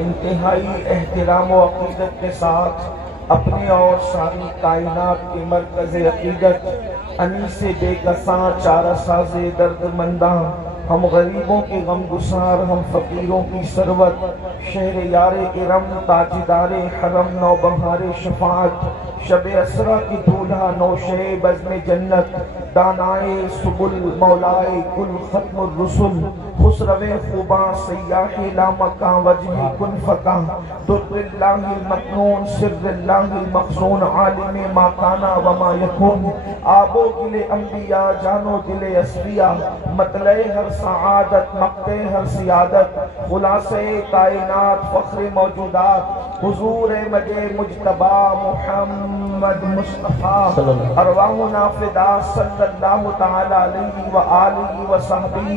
انتہائی احترام و عقیدت کے ساتھ اپنے اور ساری کائنات کے مرکز عقیدت انیس بے کساں چارہ ساز درد منداں، ہم غریبوں کے غم گسار، ہم فقیروں کی ثروت، شہر یار ارم تاجدار حرم نوبہار شفاعت، شب اسرا کی دولہا نوشے بزم جنت، دانائے سبل مولائے کل ختم الرسل، خسرو خوباں سیاح لامکاں وجہ کن فکاں، در اللہ المکنون سر اللہ المخزون، عالم ما کانا وما یکون، آب و گل انبیاء جان و دل اصفیاء، مطلع ہر سعادت مقطع ہر سیادت، خلاصہ کائنات فخر موجودات، حضور مجھ مجتبی محمد مصطفیٰ، ارواحنا فدا صلی اللہ تعالی علیہ وآلہ وصحبہ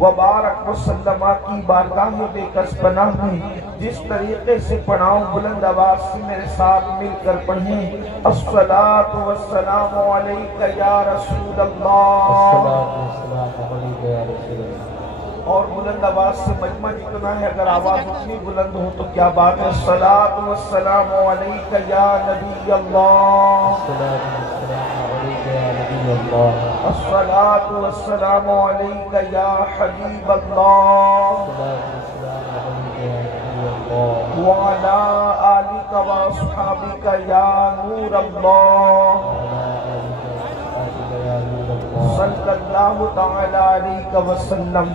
وبارک وسلم کی بارگاہ بے کس پناہ میں جس طریقے سے پڑھاؤں بلند آواز سے میرے ساتھ مل کر پڑھیں، الصلاۃ والسلام علیک یا رسول اللہ، اور بلند آواز سے مجمع جتنا ہے اگر آواز اتنی بلند ہو تو کیا بات ہے، الصلاۃ والسلام علیک یا نبی اللہ، الصلاۃ والسلام علیک یا حبیب اللہ، وعلی آلک واصحابک یا نور اللہ، صلی اللہ تعالی علیہ وسلم۔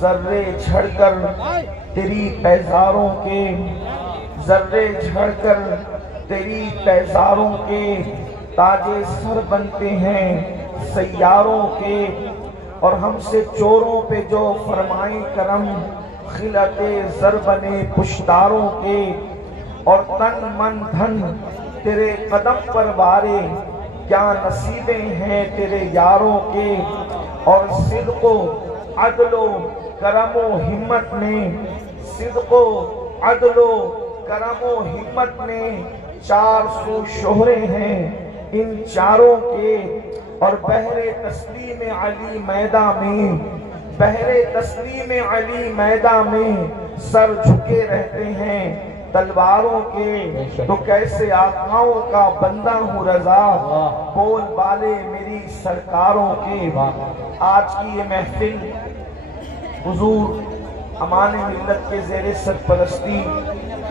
ذرے جھڑ کر تیری پیزاروں کے، ذرے جھڑ کر تیری پیزاروں کے، تاج سر بنتے ہیں سیاروں کے، اور ہم سے چوروں پہ جو فرمائیں کرم، خلعت زر بنے پشتاروں کے، اور تن من دھن تیرے قدم پر وارے، کیا نصیبیں ہیں تیرے یاروں کے، اور صدق و عدل و کرم و ہمت نے، صدق و عدل و کرم و ہمت نے 400 شہرے ہیں ان چاروں کے، اور بحر تسلیم علی میدان میں، بحر تسلیم علی میدان میں سر جھکے رہتے ہیں تلواروں کے، تو کیسے آقاؤں کا بندہ ہوں رضا، بول بالے میری سرکاروں کے۔ آج کی یہ محفل حضور امان ملت کے زیر سرپرستی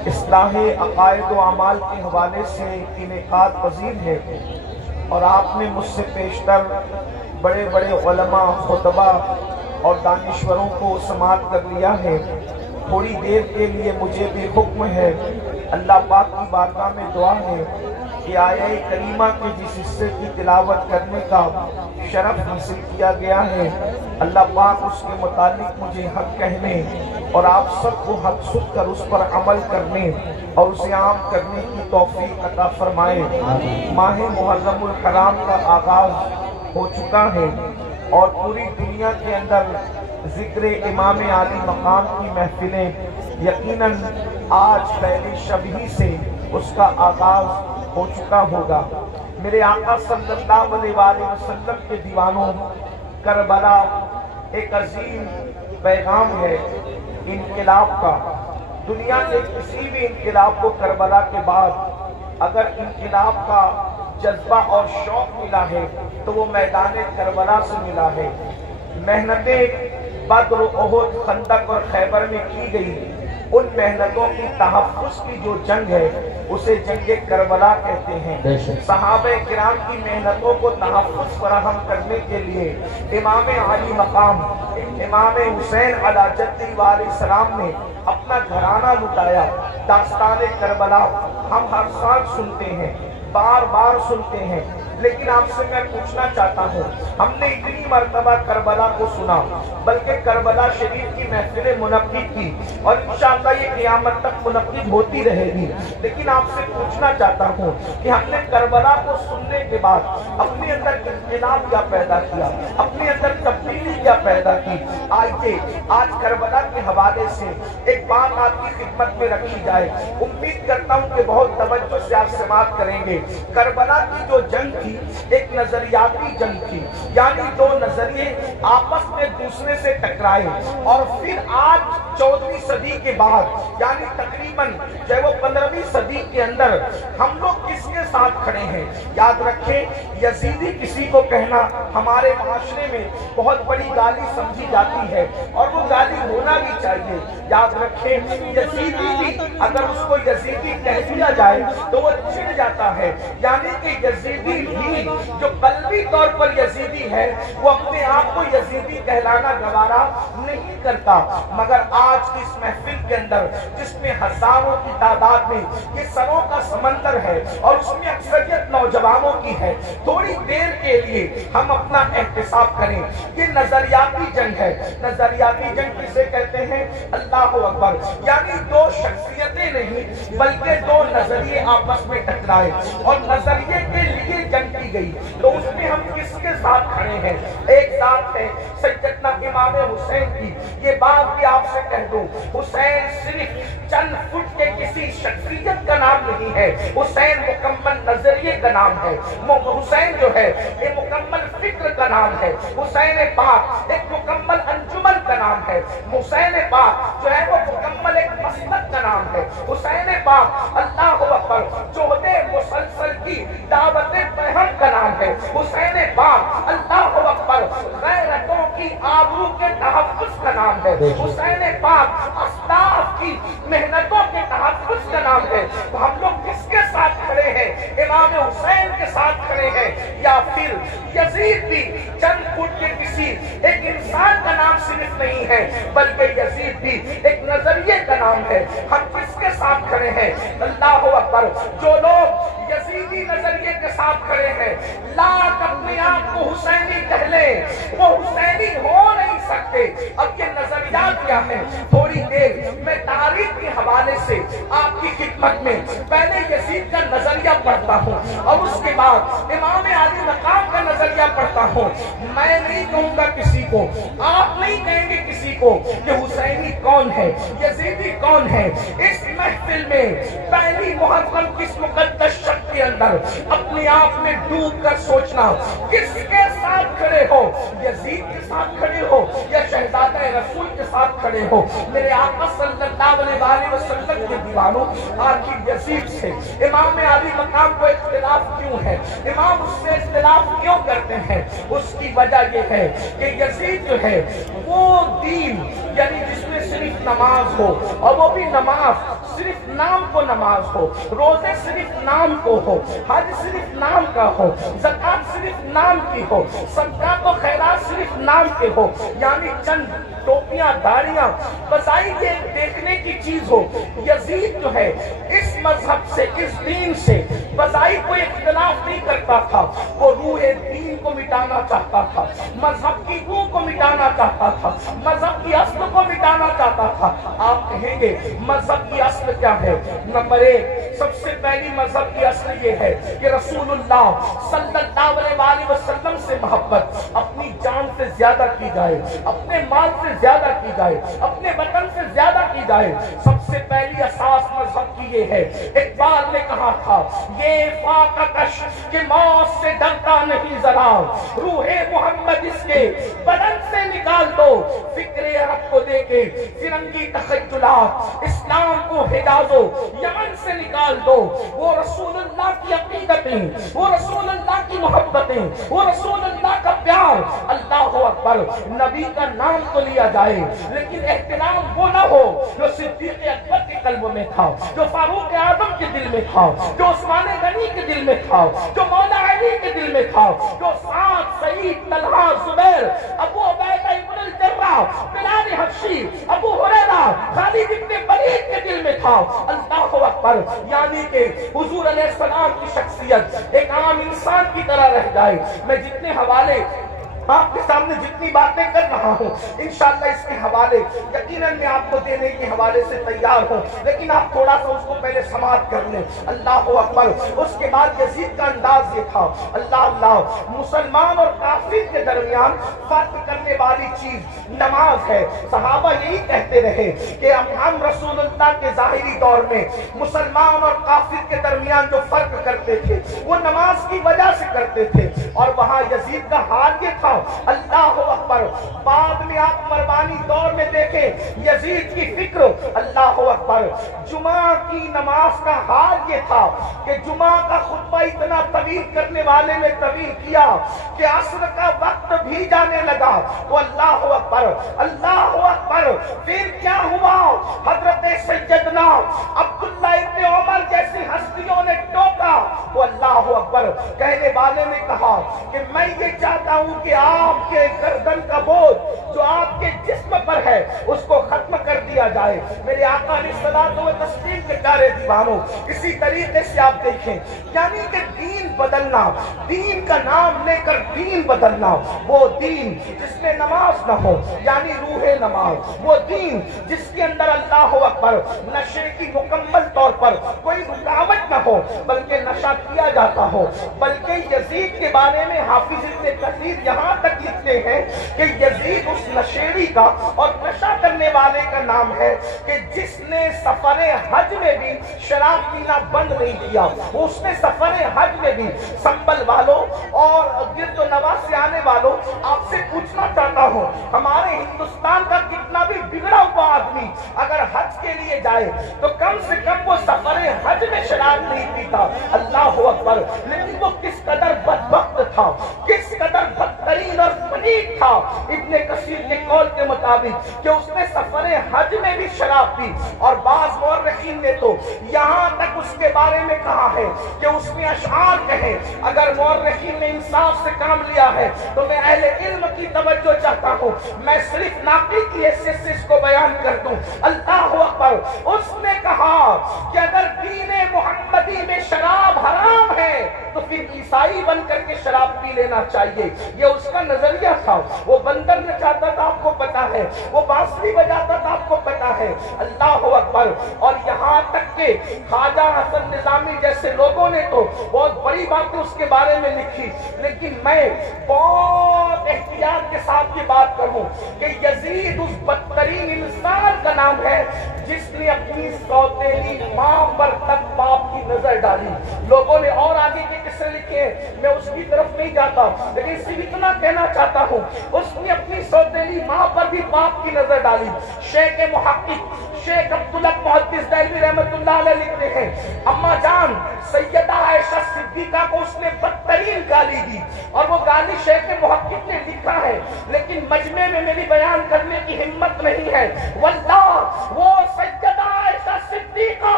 اصلاح عقائد و اعمال کے حوالے سے انعقاد پذیر ہے، اور آپ نے مجھ سے پیشتر بڑے بڑے علماء، خطبہ اور دانشوروں کو سماعت کر لیا ہے۔ تھوڑی دیر کے لیے مجھے بھی حکم ہے، اللہ پاک کی بارگاہ میں دعا ہے کہ آیہ کریمہ کے جس حصے کی تلاوت کرنے کا شرف حاصل کیا گیا ہے، اللہ پاک اس کے متعلق مجھے حق کہنے اور آپ سب کو حق سن کر اس پر عمل کرنے اور اسے عام کرنے کی توفیق عطا فرمائے۔ ماہ محرم الحرام کا آغاز ہو چکا ہے، اور پوری دنیا کے اندر ذکر امام عالی مقام کی محفلیں یقیناً آج پہلی شب ہی سے اس کا آغاز ہو چکا ہوگا۔ میرے آقا صلی اللہ علیہ وآلہ وسلم کے دیوانوں، کربلا ایک عظیم پیغام ہے انقلاب کا۔ دنیا کے کسی بھی انقلاب کو کربلا کے بعد اگر انقلاب کا جذبہ اور شوق ملا ہے تو وہ میدان کربلا سے ملا ہے۔ محنتیں بدر، احد، خندق اور خیبر میں کی گئی، ان محنتوں کی تحفظ کی جو جنگ ہے اسے جنگ کربلا کہتے ہیں۔ صحابہ کرام کی محنتوں کو تحفظ فراہم کرنے کے لیے امام عالی مقام امام حسین علیہ جدی علیہ السلام نے اپنا گھرانہ لٹایا۔ داستان کربلا ہم ہر سال سنتے ہیں، بار بار سنتے ہیں، لیکن آپ سے میں پوچھنا چاہتا ہوں، ہم نے اتنی مرتبہ کربلا کو سنا، بلکہ کربلا شریف کی محفلیں منعقد کی، اور انشاءاللہ یہ قیامت تک منعقد ہوتی رہے گی، لیکن آپ سے پوچھنا چاہتا ہوں کہ ہم نے کربلا کو سننے کے بعد اپنے اندر انقلاب کیا پیدا کیا، اپنے اندر تبدیلی کیا پیدا کی۔ آئیے آج کربلا کے حوالے سے ایک بات آپ کی خدمت میں رکھی جائے، امید کرتا ہوں کہ بہت توجہ سے آپ سماعت کریں گے۔ کربلا کی جو جنگ تھی تھی ایک نظریاتی جنگ تھی، یعنی دو نظریے آپس میں دوسرے سے ٹکرائے، اور پھر آج 14ویں صدی کے بعد یعنی تقریباً جو ہے وہ 15ویں صدی کے اندر ہم لوگ کس کے ساتھ کھڑے ہیں؟ یاد رکھیں یزیدی کسی کو کہنا ہمارے معاشرے میں بہت بڑی گالی سمجھی جاتی ہے، اور وہ گالی ہونا بھی چاہیے۔ یاد رکھیں یزیدی بھی اگر اس کو یزیدی کہہ دیا جائے تو وہ چڑ جاتا ہے، یعنی کہ یزیدی بھی جو قلبی طور پر یزیدی ہے وہ اپنے آپ کو یزیدی کہلانا گوارا نہیں کرتا۔ مگر آج کی اس محفل کے اندر جس میں ہزاروں کی تعداد میں یہ سروں کا سمندر ہے اور اس میں اکثریت نوجوانوں کی ہے، تھوڑی دیر کے لیے ہم اپنا احتساب کریں۔ یہ نظریاتی جنگ ہے۔ نظریاتی جنگ کسے کہتے ہیں؟ اللہ اکبر، یعنی دو شخصیتیں نہیں بلکہ دو نظریے آپس میں ٹکرائے اور نظریے کے لیے جنگ کی گئی، تو اس میں ہم کس کے ساتھ کھڑے ہیں؟ ایک ساتھ ہے سیدنا امام حسین کی۔ یہ بات بھی آپ سے کہہ دوں، حسین صرف چند فٹ کے کسی شخصیت کا نام نہیں ہے، حسین مکمل نظریے کا نام ہے، حسین جو ہے یہ مکمل فکر کا نام ہے، حسین پاک ایک مکمل انجمن کا نام ہے، حسین پاک جو ہے وہ مکمل ایک مسلک کا نام ہے، حسین پاک اللہ اکبر جوہد مسلسل کی دعوت پیغام کا نام ہے، حسین پاک اللہ اکبر غیرتوں کی آبرو کے تحفظ کا نام ہے، حسین پاک اسلاف کی محنتوں کے تحفظ کا نام ہے۔ تو ہم لوگ کس کے ساتھ کھڑے ہیں؟ امام حسین کے ساتھ کھڑے ہیں، یا پھر یزید بھی چند فٹ کے کسی ایک انسان کا نام صرف نہیں ہے بلکہ یزید بھی ایک نظریے کا نام ہے۔ ہم کس کے ساتھ کھڑے ہیں؟ اللہ اکبر، جو لوگ یزیدی نظریے کے ساتھ کھڑے ہیں لاکھ اپنے آپ کو حسینی کہہ لیں، وہ حسینی ہو نہیں سکتے۔ اب یہ نظریات کیا ہے؟ تھوڑی دیر میں تاریخ کے حوالے سے آپ کی خدمت میں پہلے یزید کا نظریہ پڑھتا ہوں اور اس کے بعد امام علی مقام کا نظریہ پڑھتا ہوں۔ میں نہیں کہوں گا کسی کو، آپ نہیں کہیں گے کسی کو کہ حسینی کون ہے، یزیدی کون ہے۔ اس محفل میں پہلی محرم کس مقدس شب کے اندر اپنے آپ میں ڈوب کر سوچنا کس کے ساتھ کھڑے ہو، یزید کے ساتھ کھڑے ہو یا شہزادہ رسول کے ساتھ کھڑے ہو۔ میرے آقا صلی اللہ علیہ وسلم کے دیوانوں، آخر یزید سے امام علی مقام کو اختلاف کیوں ہے؟ امام اس سے اختلاف کیوں کرتے ہیں؟ اس کی وجہ یہ ہے کہ یزید جو ہے وہ دین یعنی جس میں صرف نماز ہو، اور وہ بھی نماز صرف نام کو نماز ہو، روزے صرف نام کو ہو، حج صرف نام کا ہو، زکات صرف نام کی ہو، صدقات و خیرات صرف نام کے ہو، یعنی چند ٹوپیاں داڑیاں بظاہر یہ دیکھنے کی چیز ہو۔ یزید جو ہے اس مذہب سے، اس دین سے بظاہر کوئی اختلاف نہیں کرتا تھا، وہ روح دین کو مٹانا چاہتا تھا، مذہب کی روح کو مٹانا چاہتا تھا، مذہب کی اصل کو مٹانا چاہتا تھا۔ آپ کہیں گے مذہب کی اصل کیا ہے؟ نمبر ایک، سب سے پہلی مذہب کی اصل یہ ہے کہ رسول اللہ صلی اللہ علیہ وسلم سے محبت اپنی جان سے زیادہ کی جائے، اپنے مال سے زیادہ کی جائے، اپنے وطن سے زیادہ کی جائے۔ سب سے پہلی اساس مذہب کی یہ ہے۔ اقبال نے کہا تھا یہ فاقہ کش کہ موت سے ڈرتا نہیں ذرا، روح محمد اس کے بدن سے نکال دو، فکر عرب کو دے کے فرنگی تخیلات، اسلام کو حجاز و یمن سے نکال دو۔ وہ رسول اللہ کی عقیدتیں، وہ رسول اللہ کی محبتیں، وہ رسول اللہ کا پیار۔ اللہ اکبر، نبی کا نام تو لیا جائے لیکن احترام وہ نہ ہو جو صدیق اکبر کے قلب میں تھا، جو فاروق اعظم کے دل میں تھا، جو عثمان غنی کے دل میں تھا، جو مولا علی کے دل میں تھا، جو سعد، سعید، طلحہ، زبیر، ابو عبیدہ ابن الجراح، بلال حبشی، ابو ہریرہ، خالد ابن ولید کے دل میں تھا۔ اللہ اکبر، یعنی کہ حضور علیہ السلام کی شخصیت ایک عام انسان کی طرح رہ جائے۔ میں جتنے حوالے آپ کے سامنے جتنی باتیں کر رہا ہوں انشاءاللہ اس کے حوالے یقیناً میں آپ کو دینے کے حوالے سے تیار ہوں، لیکن آپ تھوڑا سا اس کو پہلے سماعت کر لیں۔ اللہ اکبر۔ اس کے بعد یزید کا انداز یہ تھا، اللہ اللہ، مسلمان اور کافر کے درمیان فرق کرنے والی چیز نماز ہے۔ صحابہ یہی کہتے رہے کہ ہم رسول اللہ کے ظاہری دور میں مسلمان اور کافر کے درمیان جو فرق کرتے تھے وہ نماز کی وجہ سے کرتے تھے، اور وہاں یزید کا حال یہ تھا، اللہ اکبر۔ بعد میں آپ مروانی دور میں دیکھیں یزید کی فکر، اللہ اکبر، جمعہ کی نماز کا حال یہ تھا کہ جمعہ کا خطبہ اتنا طویل کرنے والے نے طویل کیا کہ عصر کا وقت بھی جانے لگا، تو اللہ اکبر، اللہ اکبر۔ پھر کیا ہوا؟ حضرت سیدنا عبداللہ ابن عمر جیسی ہستیوں نے ٹوکا، تو اللہ اکبر، کہنے والے نے کہا کہ میں یہ چاہتا ہوں کہ آپ کے گردن کا بوجھ جو آپ کے جسم پر ہے اس کو ختم کر دیا جائے۔ میرے آقا علیہ الصلوۃ والتسلیم کے پیارے دیوانوں، اسی طریقے سے آپ دیکھیں، یعنی کہ دین بدلنا، دین کا نام لے کر دین بدلنا، وہ دین جس میں نماز نہ ہو یعنی روح نماز، وہ دین جس کے اندر اللہ اکبر نشے کی مکمل طور پر کوئی رکاوٹ نہ ہو بلکہ نشہ کیا جاتا ہو۔ بلکہ یزید کے بارے میں حافظ ابن کثیر یہاں تک لکھتے ہیں کہ یزید اس نشیڑی کا اور نشہ کرنے والے کا نام ہے کہ جس نے سفر حج میں بھی شراب پینا بند نہیں کیا۔ اس نے سفر حج میں بھی سنبل والوں اور گرد و نواح سے آنے والوں، آپ سے پوچھنا چاہتا ہوں، ہمارے ہندوستان کا کتنا بھی بگڑا ہوا آدمی اگر حج کے لیے جائے تو کم سے کم وہ سفر حج میں شراب نہیں پیتا، اللہ اکبر۔ لیکن وہ کس قدر بدبخت تھا، کس قدر بدترین اور پلید تھا ابن کثیر کے قول کے مطابق کہ اس نے سفر حج میں بھی شراب پی، اور بعض مورخین نے تو یہاں تک اس کے بارے میں کہا ہے کہ اس نے اشعار کہے۔ اگر مورخین نے انصاف سے کام لیا ہے تو میں اہل علم کی توجہ چاہتا ہوں، میں صرف ناقل کی حیثیت سے اس کو بیان کر دوں۔ اللہ اکبر۔ اس نے کہا کہ اگر دین محمدی میں شراب حرام ہے تو پھر عیسائی بن کر کے شراب پی لینا چاہیے، یہ اس کا نظریہ تھا۔ وہ بندر نچاتا تھا، آپ کو پتا ہے، وہ بانسری بجاتا تھا، آپ کو پتا ہے، اللہ اکبر۔ اور یہاں تک کہ خواجہ حسن نظامی جیسے لوگوں نے تو بہت بڑی باتیں اس کے بارے میں لکھی، لیکن میں بہت احتیاط کے ساتھ یہ بات کروں کہ یزید اس بدترین انسان کا نام ہے جس نے اپنی سوتیلی ماں پر تک باپ کی نظر ڈالی۔ لوگوں نے اور آگے کے قصے لکھے ہیں، میں اس کی طرف نہیں جاتا، لیکن صرف اتنا کہنا چاہتا ہوں، اس نے اپنی سوتیلی ماں پر بھی باپ کی نظر ڈالی۔ شیخ محقق شیخ عبداللہ محدث دہلوی رحمۃ اللہ علیہ لکھتے ہیں، اما جان سیدہ عائشہ صدیقہ کو اس نے بدترین گالی دی، اور وہ گالی شیخ محقق نے لکھا ہے، لیکن مجمع میں میری بیان کرنے کی ہمت نہیں ہے۔ واللہ وہ سیدہ عائشہ صدیقہ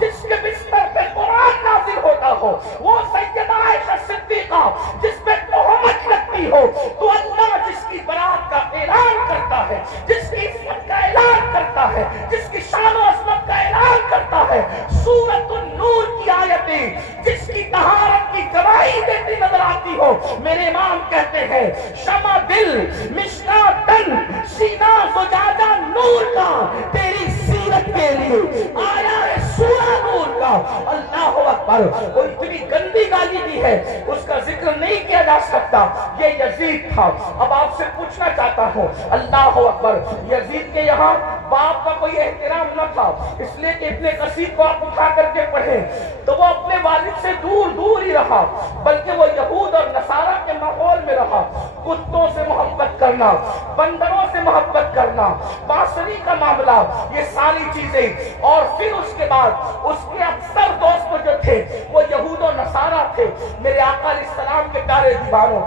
جس کے بستر پہ قرآن نازل ہوتا ہو، وہ سیدہ عائشہ صدیقہ جس پہ تہمت لگتی ہو، تو اللہ جس کی برات کا اعلان کرتا ہے، جس کی عصمت کا اعلان کرتا ہے، جس کی شان و عظمت کا اعلان کرتا ہے، سورۃ النور کی آیتیں جس کی طہارت کی گواہی دیتی نظر آتی ہو، میرے امام کہتے ہیں شمع دل مشکات تن سینہ زجاجہ نور کا، تیری سیرت کے لیے آیا ہے سورہ نور کا۔ اللہ اکبر۔ وہ اتنی گندی گالی دی ہے، اس کا ذکر نہیں کیا جا سکتا، یہ یزید تھا۔ اب آپ سے پوچھنا چاہتا ہوں، اللہ اکبر، یزید کے یہاں باپ کا کوئی احترام نہ تھا، اس لیے کہ ابن کثیر کو آپ اٹھا کر کے پڑھیں تو وہ اپنے والد سے دور دور ہی رہا، بلکہ وہ یہود اور نصارہ کے ماحول میں رہا۔ کتوں سے محبت کرنا، بندروں سے محبت کرنا، بانسری کا معاملہ، یہ ساری چیزیں، اور پھر اس کے بعد اس کے اکثر دوست جو تھے وہ یہود و نصارہ تھے۔ میرے آقا علیہ السلام کے پیارے دیوانوں،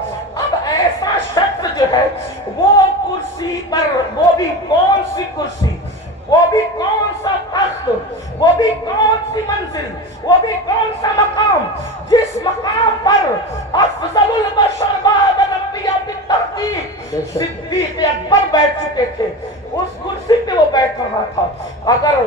اب ایسا شخص جو ہے وہ کرسی پر، وہ بھی کون سی کرسی، وہ بھی کون سا تخت، وہ بھی کون سی منزل، وہ بھی کون سا مقام، جس مقام پر افضل البشر بعد الانبیاء بالترتیب صدیق اکبر بیٹھ چکے تھے، اس کرسی پہ وہ بیٹھ رہا تھا۔ اگر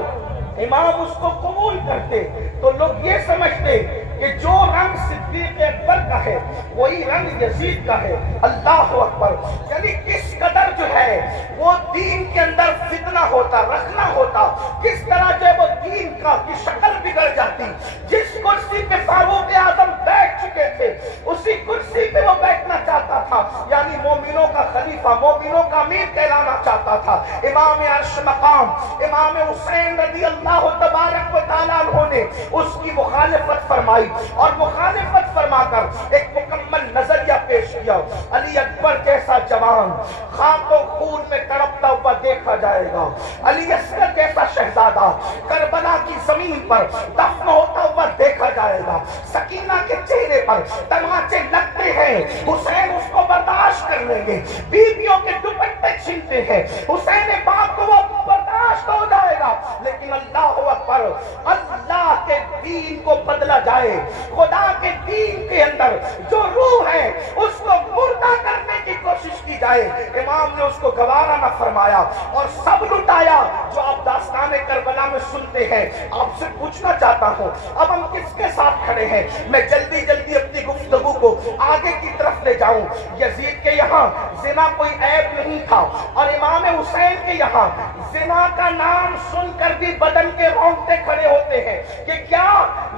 امام اس کو قبول کرتے تو لوگ یہ سمجھتے کہ جو رنگ صدیق اکبر کا ہے وہی رنگ یزید کا ہے۔ اللہ اکبر، یعنی کس قدر جو ہے وہ دین کے اندر فتنہ ہوتا، رکھنا ہوتا، کس طرح جو ہے وہ دین کی شکل بگڑ جاتی۔ جس کرسی پہ فاروق اعظم بیٹھ چکے تھے اسی کرسی پہ وہ بیٹھنا چاہتا تھا، یعنی مومنوں کا خلیفہ، مومنوں کا امیر کہلانا چاہتا تھا۔ امام عرش مقام امام حسین رضی اللہ تبارک و تعالیٰ عنہ نے اس کی مخالفت فرمائی، اور مخالفت فرما کر ایک مکمل نظریہ پیش کیا۔ علی اکبر جیسا جوان خاک و خون میں تڑپتا ہوا دیکھا جائے گا، علی اصغر جیسا شہزادہ کربلا کی زمین پر دفن ہوتا ہوا دیکھا جائے گا۔ سکینہ کے چہرے پر تماچے لگتے ہیں، حسین اس کو برداشت کر لیں گے، بیویوں کے دوپٹے چھینتے ہیں، حسین پاک کو وہ برداشت ہو جائے گا، لیکن اللہ اکبر، اللہ کے دین کو بدلا جائے، خدا کے دین کے اندر جو روح ہے اس کو مردہ کرنے کی کوشش کی جائے، امام نے اس کو گوارا نہ فرمایا اور سب لٹایا۔ جو آپ داستان کربلا میں سنتے ہیں، آپ سے پوچھنا چاہتا ہوں اب ہم کس کے ساتھ کھڑے ہیں؟ میں جلدی جلدی اپنی گفتگو کو آگے کی طرف لے جاؤں۔ یزید کے یہاں زنا کوئی عیب نہیں تھا، اور امام حسین کے یہاں زنا کا نام سن کر بھی بدن کے رونگٹے کھڑے ہوتے ہیں کہ کیا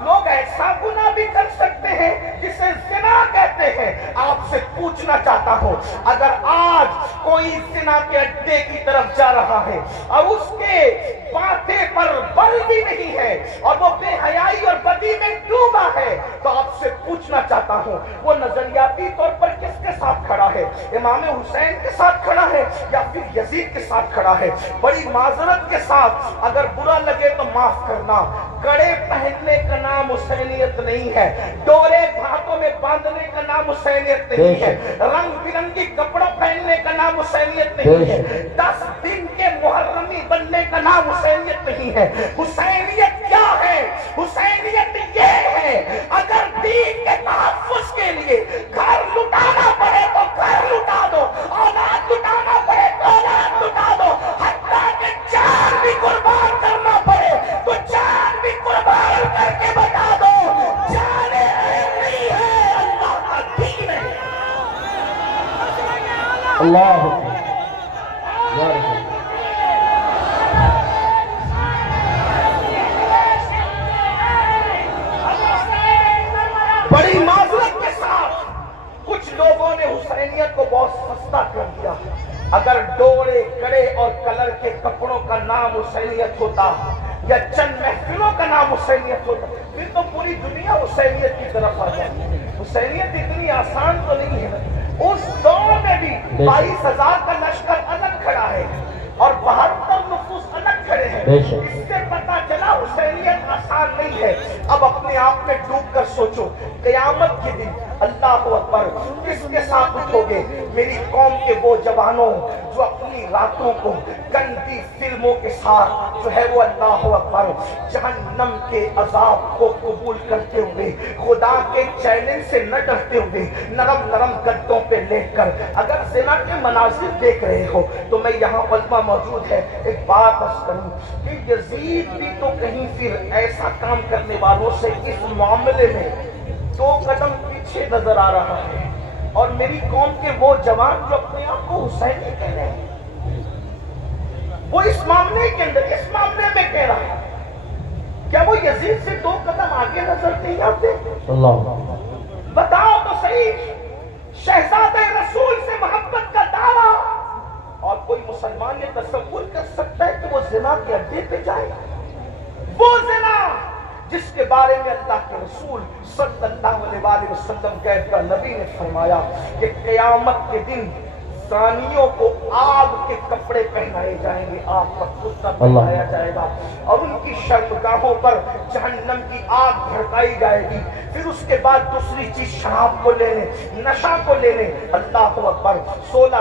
لوگ ایسا گناہ بھی کر سکتے ہیں جسے زنا کہتے ہیں۔ آپ سے پوچھنا چاہتا ہوں اگر آج کوئی زنا کے اڈے کی طرف جا رہا ہے اور اس کے ماتھے پر بل بھی نہیں ہے اور وہ بے حیائی اور بدی میں ڈوبا ہے، تو آپ سے پوچھنا چاہتا ہوں وہ نظریاتی طور پر کس کے ساتھ کھڑا ہے؟ امام حسین کے ساتھ کھڑا ہے یا پھر یزید کے ساتھ کھڑا ہے؟ بڑی معذرت کے ساتھ اگر برا لگے تو معاف کرنا، کڑے پہننے کا نام حسینیت نہیں ہے، ڈورے ہاتھوں میں باندھنے کا نام حسینیت نہیں ہے، رنگ برنگی کپڑا پہننے کا نام حسینیت نہیں ہے، 10 دن کے محرمی بننے کا نام حسینیت نہیں ہے۔ حسینیت کیا ہے؟ حسینیت یہ ہے اگر دین کے تحفظ کے لیے گھر لٹانا پڑے تو گھر لٹا دو، اولاد لٹانا پڑے تو اولاد لٹا دو، حتیٰ کہ جان بھی قربان کرنا پڑے تو جان بھی قربان کر کے بتا دو، جانے نہیں ہے، اللہ کا دین ہے۔ اللہ بڑی معذرت کے ساتھ کچھ لوگوں نے حسینیت کو بہت سستا کر دیا۔ اگر ڈورے کڑے اور کلر کے کپڑوں کا نام حسینیت ہوتا یا چند محفلوں کا نام حسینیت ہوتا پھر تو پوری دنیا حسینیت کی طرف آ جاتی۔ حسینیت اتنی آسان تو نہیں ہے۔ اس دور میں بھی 22,000 کا لشکر الگ کھڑا ہے اور 72 نفوس الگ کھڑے ہیں، اس سے پتا چلا حسینیت آسان نہیں ہے۔ اب اپنے آپ میں ڈوب کر سوچو قیامت کے دن اللہ اکبر کس کے ساتھ اٹھو گے؟ میری قوم کے وہ جوانوں جو اپنی راتوں کو گندی فلموں کے ساتھ جو ہے وہ اللہ اکبر جہنم کے عذاب کو قبول کرتے ہوئے، خدا کے چیلنج سے نہ ڈرتے ہوئے، نرم نرم گدوں پہ لیٹ کر اگر زنا کے مناظر دیکھ رہے ہو تو میں یہاں علماء موجود ہے ایک بات عرض کروں کہ یزید بھی تو کہیں پھر ایسا کام کرنے والوں سے اس معاملے میں 2 قدم پیچھے نظر آ رہا ہے، اور میری قوم کے وہ جوان جو اپنے آپ کو حسینی کہہ رہے ہیں وہ اس معاملے کے اندر اس معاملے میں کہہ رہا ہے، کیا وہ یزید سے 2 قدم آگے نظر نہیں آتے؟ بتاؤ تو صحیح، شہزادہ رسول سے محبت کا دعویٰ، اور کوئی مسلمان یہ تصور کر سکتا ہے کہ وہ زنا کے اڈے پہ جائے؟ وہ زنا جس کے بارے میں اللہ کے رسول صلی اللہ علیہ وسلم کہتا، نبی نے فرمایا کہ قیامت کے دن زانیوں کو آگ کے کپڑے پہنائے جائیں گے، آگ کا کرتا پہنایا جائے گا، اور ان کی شرمگاہوں پر جہنم کی آگ بھڑکائی جائے گی۔ پھر اس کے بعد دوسری چیز شراب کو لینے، نشہ کو لینے۔ اللہ اکبر، 16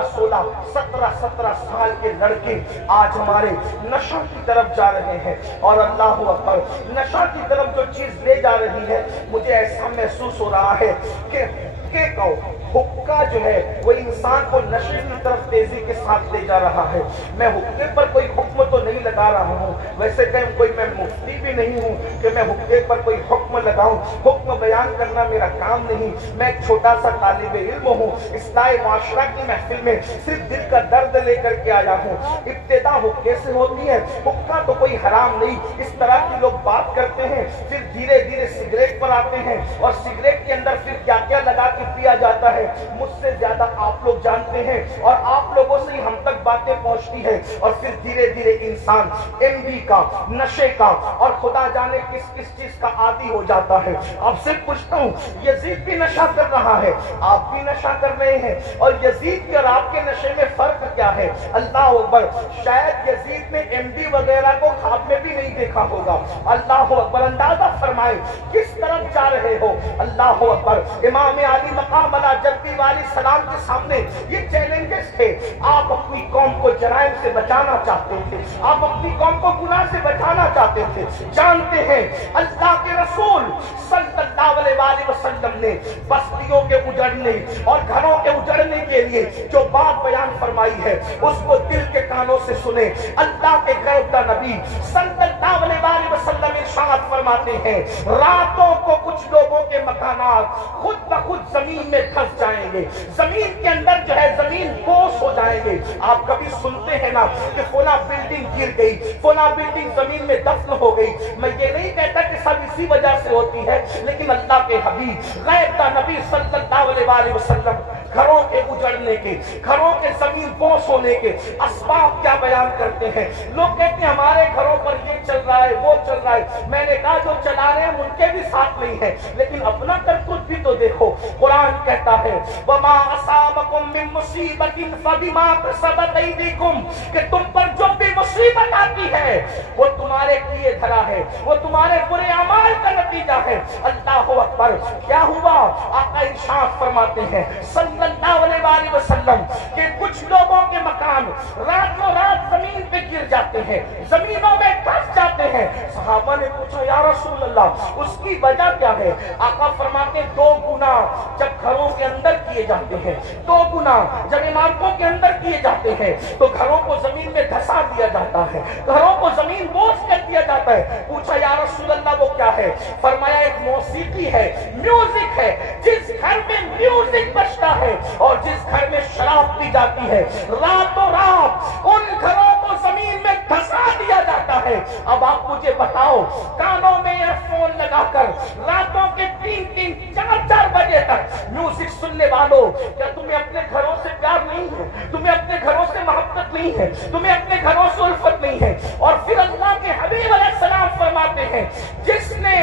17 سال کے لڑکے آج ہمارے نشہ کی طرف جا رہے ہیں، اور اللہ اکبر نشہ کی طرف جو چیز لے جا رہی ہے مجھے ایسا محسوس ہو رہا ہے کہ کہو حقہ جو ہے وہ انسان کو نشے کی طرف تیزی کے ساتھ لے جا رہا ہے. میں حقے پر کوئی حکم تو نہیں لگا رہا ہوں, ویسے کہ کوئی میں مفتی بھی نہیں ہوں کہ میں حقے پر کوئی حکم لگاؤں. حکم بیان کرنا میرا کام نہیں. میں ایک چھوٹا سا طالب علم ہوں, اصلاح معاشرہ کی محفل میں صرف دل کا درد لے کر کے آیا ہوں. ابتدا حقے سے ہوتی ہے, حقہ تو کوئی حرام نہیں. اس طرح کی لوگ بات کرتے ہیں, پھر دھیرے دھیرے سگریٹ پر آتے ہیں, اور سگریٹ کے اندر پھر کیا کیا لگا کے پیا جاتا ہے مجھ سے زیادہ آپ لوگ جانتے ہیں, اور آپ لوگوں سے ہی ہم تک باتیں پہنچتی ہیں. اور پھر دھیرے دھیرے انسان ایم بی کا, نشے کا, اور خدا جانے کس کس چیز کا عادی ہو جاتا ہے. آپ سے پوچھتا ہوں, یزید بھی نشہ کر رہا ہے, آپ بھی نشہ کر رہے ہیں, اور یزید کے اور آپ کے نشے میں فرق کیا ہے؟ اللہ اکبر. شاید یزید نے ایم ڈی وغیرہ کو خواب میں بھی نہیں دیکھا ہوگا. اللہ اکبر. اندازہ فرمائے کس طرف جا رہے ہو. اللہ اکبر. امام علی مقام علی جدی والی سلام کے سامنے یہ چیلنجز تھے. آپ اپنی قوم کو جرائم سے بچانا چاہتے تھے, آپ اپنی قوم کو گناہ سے بچانا چاہتے تھے. جانتے ہیں اللہ کے رسول صلی اللہ علیہ وسلم نے بستیوں کے اجڑنے اور گھروں کے اجڑنے کے لیے جو بات بیان فرمائی ہے اس کو دل کے کانوں سے سنے. اللہ کے غیب کا نبی صلی اللہ علیہ وسلم ارشاد فرماتے ہیں, راتوں کو کچھ لوگوں کے مکانات خود بخود زمین میں دھس جائیں گے, زمین کے اندر جو ہے زمین بوس ہو جائیں گے. آپ کبھی سنتے ہیں نا کہ فلاں بلڈنگ گر گئی, فلاں بلڈنگ زمین میں دفن ہو گئی. میں یہ نہیں کہتا کہ سب اسی وجہ سے ہوتی ہے, لیکن اللہ کے حبیب غیب کا نبی صلی اللہ علیہ وسلم گھروں کے اجڑنے کے, گھروں کے زمین بوس ہونے کے اسباب کیا بیان کرتے ہیں. لوگ کہتے ہیں ہمارے گھروں پر یہ چل رہا ہے, وہ چل رہا ہے. میں نے کہا جو چلا رہے ہیں ان کے بھی ساتھ نہیں ہے, لیکن اپنا کرتوت بھی تو دیکھو. قرآن کہتا ہے وما اصابکم من مصیبت فبما کسبت ایدیکم, کہ تم پر جو بھی مصیبت آتی ہے وہ تمہارے کیے دھرا ہے, وہ تمہارے برے اعمال کا نتیجہ ہے. اللہ اکبر. کیا ہوا؟ آقا ارشاد فرماتے ہیں صلی اللہ علیہ وسلم کہ کچھ لوگوں کے مکان راتوں رات زمین پہ گر جاتے ہیں, زمینوں میں دھس جاتے ہیں. صحابہ نے پوچھا یا رسول اللہ اس کی وجہ کیا ہے؟ آقا فرماتے دو گناہ جب گھروں کے اندر کیے جاتے ہیں, دو گناہ جب عمارتوں کے اندر کیے جاتے ہیں تو گھروں کو زمین میں دھسا دیا جاتا ہے, گھروں کو زمین بوس کر دیا جاتا ہے. پوچھا یا رسول اللہ وہ کیا ہے؟ فرمایا ایک موسیقی ہے, میوزک ہے. جس گھر میں میوزک بجتا ہے اور جس گھر میں شراب پی جاتی ہے, راتوں رات ان گھروں کو زمین میں دھسا دیا جاتا ہے. اب آپ مجھے بتاؤ, کانوں میں ایئر فون لگا کر راتوں کے 3-4 بجے تک میوزک سننے والوں, کیا تمہیں اپنے گھروں سے پیار نہیں ہے؟ تمہیں اپنے گھروں سے محبت نہیں ہے؟ تمہیں اپنے گھروں سے الفت نہیں ہے؟ اور پھر اللہ کے حبیب علیہ السلام فرماتے ہیں جس نے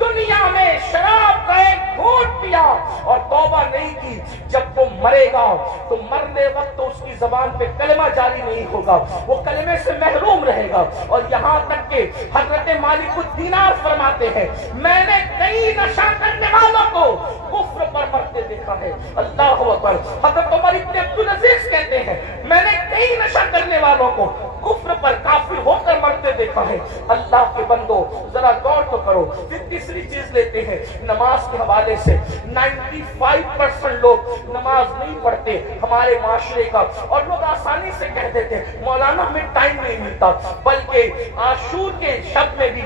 دنیا میں شراب کا ایک گھونٹ پیا اور توبہ نہیں کی, جب وہ مرے گا تو مرنے وقت اس کی زبان پہ کلمہ جاری نہیں ہوگا, وہ کلمے سے محروم رہے گا. اور یہاں تک کہ حضرت مالک الدینار فرماتے ہیں میں نے کئی نشہ کرنے والوں کو کفر پر مرتے دیکھا ہے. اللہ اکبر. حضرت عمر ابن عبدالعزیز کہتے ہیں میں نے کئی نشہ کرنے والوں کو کفر پر کافر ہو کر مرتے دیکھا ہے. اللہ کے بندو ذرا غور تو کرو. پھر تیسری چیز لیتے ہیں نماز کے حوالے سے. 95% لوگ نماز نہیں پڑھتے ہمارے معاشرے کا, اور لوگ آسانی سے کہہ دیتے مولانا ہمیں ٹائم نہیں ملتا. بلکہ عاشور کے شب میں بھی,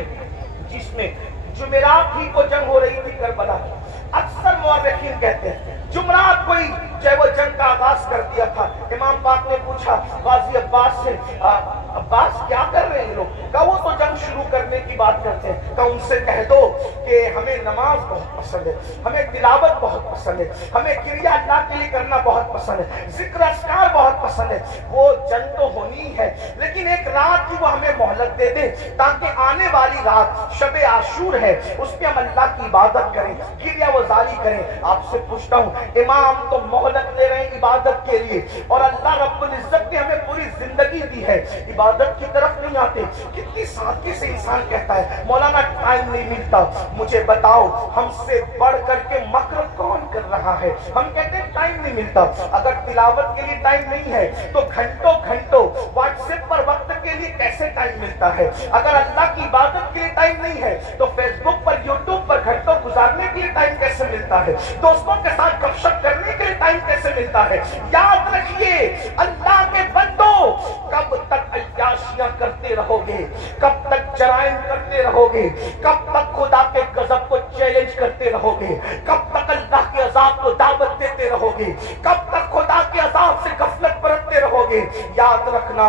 جس میں جمعرات ہی کو جنگ ہو رہی تھی کربلا کی, اکثر مورخین کہتے ہیں جمعرات کو ہی جو وہ جنگ کا آغاز کر دیا تھا. امام پاک نے پوچھا غازی عباس سے, عباس کیا کر رہے ہیں لوگ؟ کہا وہ تو جنگ شروع کرنے کی بات کرتے ہیں. کہا ان سے کہہ دو کہ ہمیں نماز بہت پسند ہے, ہمیں تلاوت بہت پسند ہے, ہمیں کریا اللہ کے لیے کرنا بہت پسند ہے, ذکر اذکار بہت پسند ہے. وہ جنگ تو ہونی ہے لیکن ایک رات کی وہ ہمیں مہلت دے دیں تاکہ آنے والی رات شب عاشور ہے اس پہ ہم اللہ کی عبادت کریں, کریا وزاری کریں. آپ سے پوچھتا ہوں امام تو مہلت لے رہے ہیں عبادت کے لیے, اور اللہ رب العزت نے ہمیں پوری زندگی دی ہے, عبادت کی طرف نہیں آتے. کتنی سادگی سے انسان کہتا کہتا ہے مولانا ٹائم نہیں ملتا، مجھے بتاؤ ہم سے بڑھ کر کے مکر کون کر رہا ہے؟ ہم کہتے ہیں ٹائم نہیں ملتا، اگر تلاوت کے لیے ٹائم نہیں ہے تو گھنٹوں گھنٹوں واٹس ایپ پر وقت کے لیے کیسے ٹائم ملتا ہے؟ اگر اللہ کی عبادت کے لیے ٹائم نہیں ہے تو فیس بک پر یوٹیوب پر گھنٹوں گزارنے کے لیے ٹائم کیسے ملتا ہے؟ دوستوں کے ساتھ گپ شپ کرنے کے لیے ٹائم کیسے ملتا ہے؟ یاد رکھیے اللہ کے بندو، کب تک عیاشیاں کرتے رہو گے؟ کب تک جرائم کرتے رہو گے؟ کب تک خدا کے غضب کو چیلنج کرتے رہو گے؟ کب تک اللہ کے عذاب کو دعوت دیتے رہو گے؟ کب تک خدا کے عذاب سے غفلت برتتے رہو گے؟ یاد رکھنا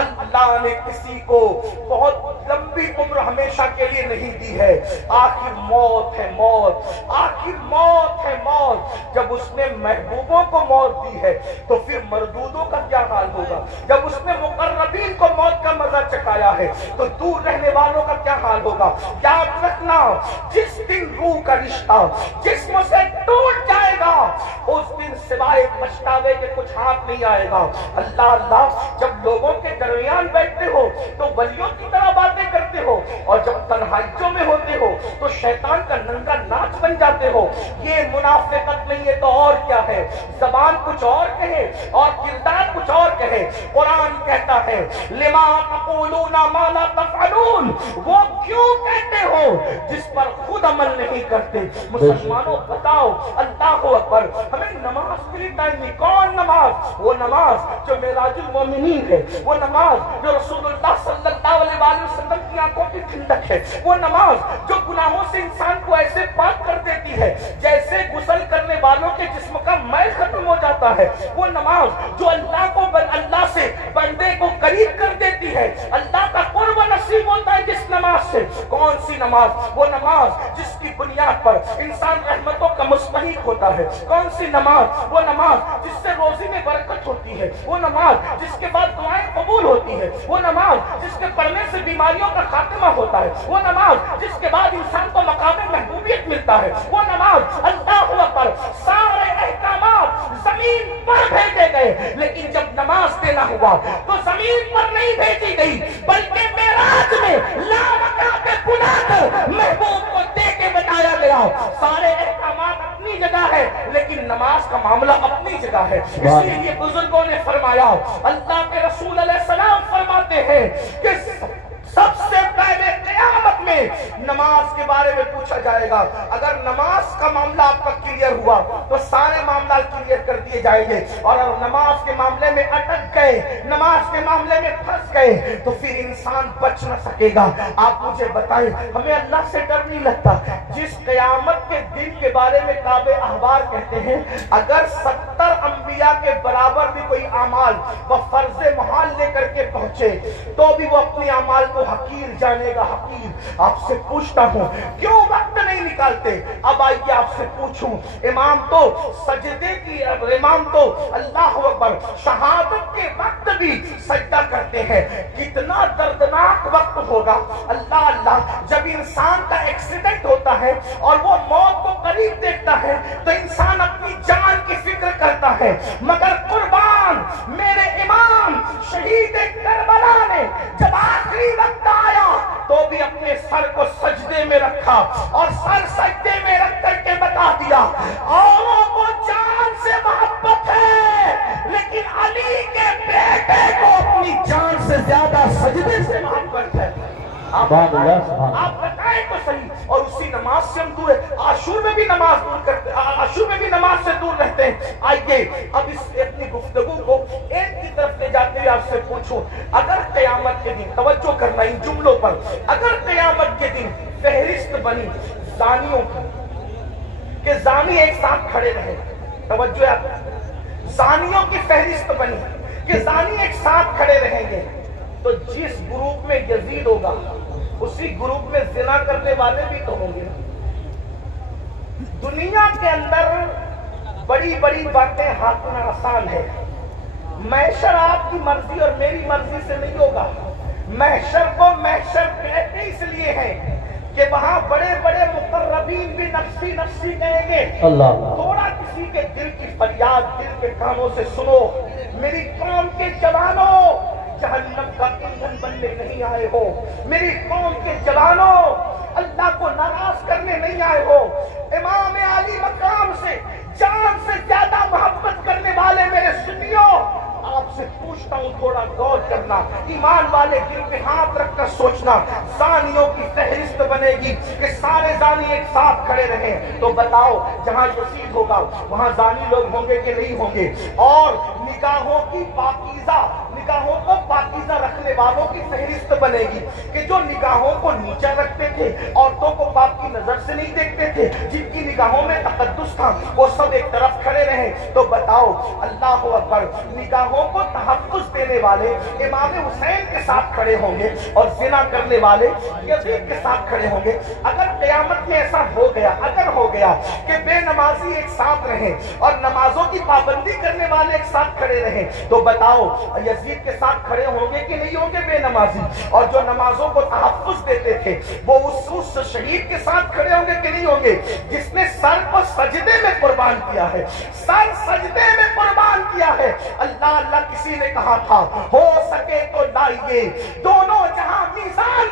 اللہ نے کسی کو بہت لمبی عمر ہمیشہ کے لیے نہیں دی ہے، آخر موت ہے موت، آخر موت ہے موت۔ جب اس نے محبوبوں کو موت دی ہے تو پھر مردودوں کا کیا حال ہوگا؟ جب اس نے مقربین کو موت کا مزہ چکھایا ہے تو دور رہنے والوں کا کیا حال ہوگا؟ یاد رکھنا جس دن روح کا رشتہ جسم سے ٹوٹ جائے گا اس دن سوائے پچھتاوے کے کچھ ہاتھ نہیں آئے گا۔ اللہ اللہ، جب لوگوں کے درمیان بیٹھتے ہو تو ولیوں کی طرح باتیں کرتے ہو، اور جب تنہائیوں میں ہوتے ہو تو شیطان کا ننگا ناچ بن جاتے ہو۔ یہ منافقت نہیں ہے تو اور کیا ہے؟ زبان کچھ اور کہے اور کردار کچھ اور کہے۔ قرآن کہتا ہے لما تقولون ما لا تفعلون، وہ کیوں کہتے ہو جس پر خود عمل نہیں کرتے؟ مسلمانوں بتاؤ، اللہ اکبر، ہمیں نماز کے لیے ٹائم نہیں۔ کون نماز؟ وہ نماز جو معراج المومنین ہے، وہ نماز جو رسول اللہ صلی اللہ علیہ وسلم کی آنکھوں کی ٹھنڈک ہے، وہ نماز جو گناہوں سے انسان کو ایسے پاک کر دیتی ہے جیسے غسل کرنے والوں کے جسم کا میل ختم ہو جاتا ہے، وہ نماز جو اللہ سے بندے کو قریب کر دیتی ہے، اللہ کا قرب نصیب ہوتا ہے جس نماز سے۔ کون سی نماز؟ وہ نماز جس کی بنیاد پر انسان رحمتوں کا مستحق ہوتا ہے۔ کون سی نماز؟ وہ نماز جس سے روزی میں برکت ہوتی ہے، وہ نماز جس کے بعد دعائیں قبول ہوتی ہے، وہ نماز جس کے پڑھنے سے بیماریوں کا خاتمہ ہوتا ہے، وہ نماز جس کے بعد انسان کو مقام محبوبیت ملتا ہے، وہ نماز۔ اللہ اکبر، سارے احکامات زمین پر بھیجے گئے، لیکن جب نماز دینا ہوا تو زمین پر نہیں بھیجی گئی بلکہ معراج میں لا مکان پہ بلا کر محبوب کو دے کے بتایا گیا۔ سارے احکامات اپنی جگہ ہے لیکن نماز کا معاملہ اپنی جگہ ہے۔ اسی لیے بزرگوں نے فرمایا، اللہ کے رسول علیہ السلام فرماتے ہیں کہ سب سے پہلے قیامت میں نماز کے بارے میں پوچھا جائے گا۔ اگر نماز کا معاملہ آپ کا کلیئر ہوا تو سارے معاملات کلیئر کر دیے جائیں گے، اور اگر نماز کے معاملے میں اٹک گئے، نماز کے معاملے میں پھنس گئے تو پھر انسان بچ نہ سکے گا۔ آپ مجھے بتائیں، ہمیں اللہ سے ڈر نہیں لگتا؟ جس قیامت کے دن کے بارے میں کعب احبار کہتے ہیں اگر 70 انبیاء کے برابر بھی کوئی اعمال بفرض محال لے کر کے پہنچے تو بھی وہ اپنے اعمال کو حقیر جانے گا، حقیر۔ آپ سے پوچھتا ہوں کیوں وقت نہیں نکالتے؟ اب آئیے آپ سے پوچھوں، امام تو سجدے کی، امام تو اللہ اکبر شہادت کے وقت بھی سجدہ کرتے ہیں، کتنا دردناک وقت ہوگا۔ اللہ اللہ، جب انسان کا ایکسیڈنٹ ہوتا ہے اور وہ موت کو قریب دیکھتا ہے تو انسان اپنی جان کی فکر کرتا ہے، مگر قربان میرے امام شہید کربلا نے جب آخری وقت آیا تو بھی اپنے سر کو سجدے میں رکھا اور سر سجدے میں رکھ کر کے بتا دیا اوروں کو جان سے محبت ہے لیکن علی کے بیٹے کو اپنی جان سے زیادہ سجدے سے محبت ہے۔ آپ بتائیں تو صحیح۔ اور اسی نماز سے ہم دور ہے، عاشور میں بھی نماز دور کرتے، عاشور میں بھی نماز سے دور رہتے ہیں۔ آئیے اب اس اپنی گفتگو کو ایک کی طرف لے جاتے ہوئے آپ سے پوچھوں، اگر قیامت کے دن، توجہ کرنا ان جملوں پر، اگر قیامت کے دن فہرست بنی زانیوں کی کہ زانی ایک ساتھ کھڑے رہے، توجہ آپ، زانیوں کی فہرست بنی کہ زانی ایک ساتھ کھڑے رہیں گے تو جس گروپ میں یزید ہوگا اسی گروپ میں زنا کرنے والے بھی تو ہوں گے۔ دنیا کے اندر بڑی بڑی باتیں ہاتھنا آسان ہے، محشر آپ کی مرضی اور میری مرضی سے نہیں ہوگا۔ محشر کو محشر کہتے اس لیے ہیں کہ وہاں بڑے بڑے مقربین بھی نفسی نفسی کہیں گے۔ تھوڑا کسی کے دل کی فریاد دل کے کانوں سے سنو، میری قوم کے جوانوں، جہنم کا ایندھن بننے نہیں آئے ہو، میری قوم کے جوانوں اللہ کو ناراض کرنے نہیں آئے ہو، امام علی مقام سے جان سے زیادہ محبت کرنے والے میرے سنیوں، آپ سے پوچھتا ہوں تھوڑا غور کرنا، ایمان والے دل پہ ہاتھ رکھ کر سوچنا، زانیوں کی فہرست بنے گی کہ سارے زانی ایک ساتھ کھڑے رہیں، تو بتاؤ جہاں یزید ہوگا وہاں زانی لوگ ہوں گے کہ نہیں ہوں گے؟ اور نگاہوں کی نگاہوں کو پاکیزہ رکھنے والوں کی فہرست بنے گی کہ جو نگاہوں کو نیچا رکھتے تھے، عورتوں کو باپ کی نظر سے نہیں دیکھتے تھے، جن کی نگاہوں میں تقدس تھا وہ سب ایک طرف کھڑے رہیں، تو بتاؤ اللہ اکبر، نگاہوں کو تحفظ دینے والے امام حسین کے ساتھ کھڑے ہوں گے اور زنا کرنے والے یزید کے ساتھ کھڑے ہوں گے؟ اگر قیامت میں ایسا ہو گیا کہ بے نمازی ایک ساتھ رہیں اور نمازوں کی پابندی کرنے والے ایک ساتھ کھڑے رہیں، تو بتاؤ یزید کے ساتھ کھڑے ہوں گے کہ نہیں ہوں گے بے نمازی؟ اور جو نمازوں کو تحفظ دیتے تھے وہ اس شہید کے ساتھ کھڑے ہوں گے کہ نہیں ہوں گے جس نے سر کو سجدے میں قربان کیا ہے، سر سجدے میں قربان کیا ہے؟ اللہ کسی نے کہا تھا ہو سکے تو لائیے دونوں جہاں میزان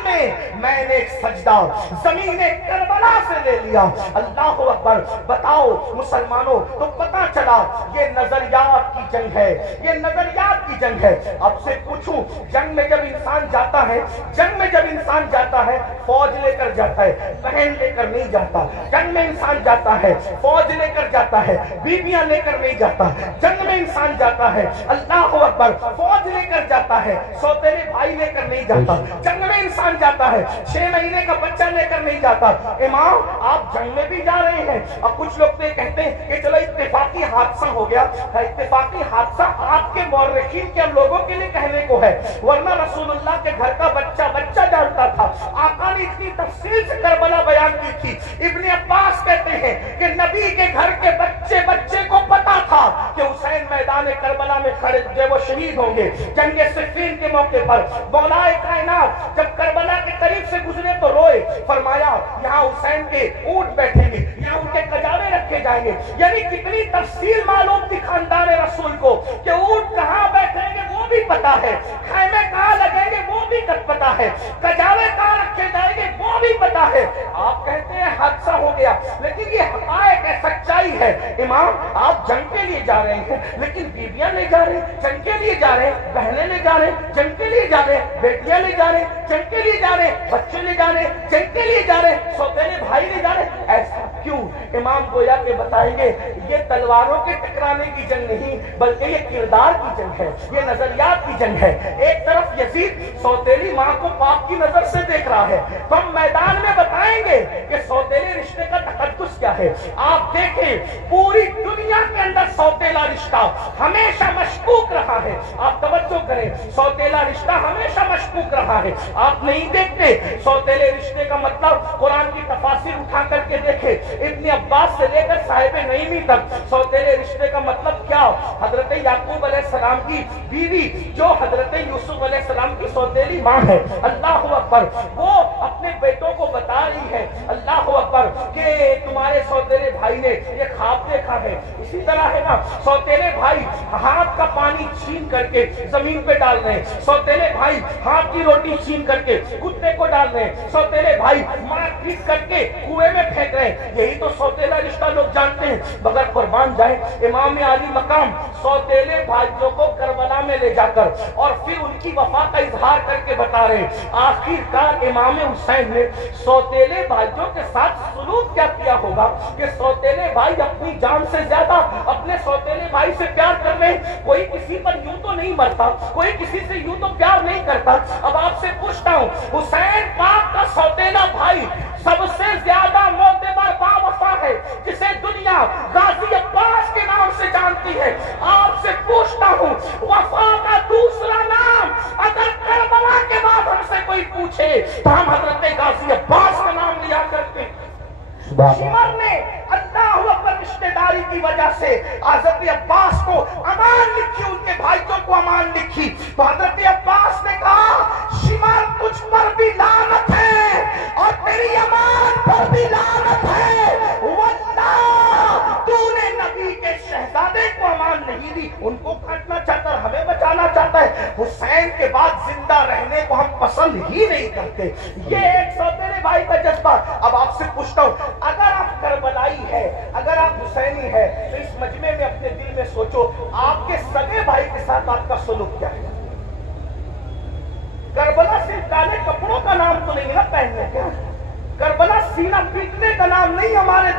میں نے ایک سجدہ زمین کربلا سے لے لیا، اللہ اکبر۔ بتاؤ مسلمانوں، تو پتا چلا یہ نظریات کی جنگ ہے، یہ نظریات کی جنگ ہے۔ اب سے پوچھوں، جنگ میں جب انسان جاتا ہے فوج لے کر جاتا ہے، بہن لے کر نہیں جاتا۔ جنگ میں انسان جاتا ہے فوج لے کر جاتا ہے، بیویاں لے کر نہیں جاتا۔ جنگ میں انسان جاتا ہے اللہ اکبر فوج لے کر جاتا ہے، سوتیلے بھائی لے کر نہیں جاتا۔ جنگ میں انسان جاتا ہے 6 مہینے کا بچہ لے کر نہیں جاتا۔ امام آپ جنگ میں بھی جا رہے ہیں، اب کچھ لوگ تو کہتے ہیں کہ چلو اتفاقی حادثہ ہو گیا، اتفاقی حادثہ آپ کے مورخین کے لوگوں کے لیے کہنے کو ہے، ورنہ رسول اللہ کے گھر کا بچہ جانتا تھا۔ آقا نے اتنی تفصیل سے کربلا بیان کی تھی۔ ابن عباس کہتے ہیں کہ نبی کے گھر کے بچے کو پتا تھا کہ حسین میدان کربلا میں کھڑے جو وہ شہید ہوں گے جنگ صفین کے موقع پر۔ مولا کائنات جب کربلا کے قریب سے گزرے تو روئے، فرمایا یہاں حسین کے اونٹ بیٹھیں گے، یہاں ان کے کجاوے رکھے جائیں گے۔ یعنی کتنی تفصیل معلوم تھی خاندان رسول کو کہ اونٹ کہاں بیٹھیں گے وہ بھی پتا ہے، خیمے کہاں لگیں گے وہ بھی پتا ہے، کجاوے کہاں رکھے جائیں گے وہ بھی پتا ہے۔ آپ کہتے ہیں حادثہ ہو گیا، لیکن یہ حقائق ہے، سچائی ہے۔ امام آپ جنگ کے لیے جا رہے ہیں لیکن بیویاں لے جا رہے ہیں، جنگ کے لیے جا رہے ہیں، بہنیں لے جا رہے ہیں، جنگ کے لیے جا رہے ہیں، بیٹیاں لے جا رہے ہیں، جنگ کے لیے جا رہے ہیں، بچے لے جا رہے ہیں، جنگ کے لیے جا رہے ہیں، سوتیلے بھائی لے جا رہے ہیں۔ ایسا کیوں؟ امام گویا کے بتائیں گے یہ تلواروں کے ٹکرانے کی جنگ نہیں بلکہ یہ کردار کی جنگ ہے، یہ نظریات کی جنگ ہے۔ ایک طرف یزید سوتیلی ماں کو پاپ کی نظر سے دیکھ رہا ہے، تو ہم میدان میں بتائیں گے کہ سوتیلے رشتے کا تقدس کیا ہے۔ آپ دیکھیں پوری دنیا کے اندر سوتیلا رشتہ ہمیشہ مشکوک رہا ہے۔ آپ توجہ کریں، سوتیلا رشتہ ہمیشہ مشکوک رہا ہے۔ آپ نہیں دیکھتے سوتیلے رشتے کا مطلب، قرآن کی تفاسیر اٹھا کر کے دیکھیں، ابن عباس سے لے کر صاحب نعیمی تک سوتیلے رشتے کا مطلب کیا؟ حضرت یعقوب علیہ السلام کی بیوی جو حضرت یوسف علیہ السلام کی سوتیلی ماں ہے، اللہ اکبر، وہ اپنے بیٹوں کو بتا رہی ہے اللہ اکبر کہ تمہارے سوتیلے بھائی نے یہ خواب دیکھا ہے۔ اسی طرح ہے نا، سوتیلے بھائی ہاتھ کا پانی چھین کر کے زمین پہ ڈال رہے ہیں، سوتیلے بھائی ہاتھ کی روٹی چھین کر کے کتے کو ڈال رہے ہیں، سوتیلے بھائی مار پیٹ کر کے کنویں میں پھینک رہے ہیں۔ یہی تو سوتیلا رشتہ لوگ جانتے ہیں۔ مگر قربان جائے امام علی مقام سوتیلے بھائیوں کو کربلا میں لے جا کر اور پھر ان کی وفا کا اظہار کر کے بتا رہے ہیں۔ آخر کار امام حسین نے سوتیلے بھائیوں کے ساتھ سلوک کیا کیا ہوگا کہ سوتیلے بھائی اپنی جان سے زیادہ اپنے سوتیلے بھائی سے پیار کر رہے ہیں۔ کوئی کسی پر یوں تو نہیں مرتا، کوئی کسی سے یوں تو پیار نہیں کرتا۔ اب آپ سے پوچھتا ہوں، حسین پاک کا سوتیلا بھائی سب سے زیادہ معتبر باوفا ہے جسے دنیا غازی عباس کے نام سے جانتی ہے۔ آپ سے پوچھتا ہوں، وفا کا دوسرا نام اگر کربلا کے بعد ہم سے کوئی پوچھے تو ہم حضرت غازی عباس کا نام لیا کرتے ہیں۔ شمر نے اللہ اکبر رشتہ داری کی وجہ سے حضرت عباس کو امان لکھی، ان کے بھائیوں کو امان لکھی، تو حضرت عباس نے کہا شمر تجھ پر بھی لعنت ہے اور تیری امان پر بھی لعنت ہے، واللہ تو نے نبی کے شہزادے کو امان نہیں دی، ان کو کاٹنا چاہتا ہے، ہمیں بچانا چاہتا ہے۔ حسین کے بعد زندہ رہنے کو ہم پسند ہی نہیں کرتے. یہ ایک سوتیلے بھائی کا جذبہ. اب آپ سے پوچھتا ہوں, اگر آپ کربلائی ہے, اگر آپ حسینی ہے, تو اس مجمع میں اپنے دل میں سوچو آپ کے سگے بھائی کے ساتھ آپ کا سلوک کیا ہے. کربلا صرف کالے کپڑوں کا نام تو نہیں نا پہننے کا, کربلا سینہ پیٹنے کا نام نہیں. ہمارے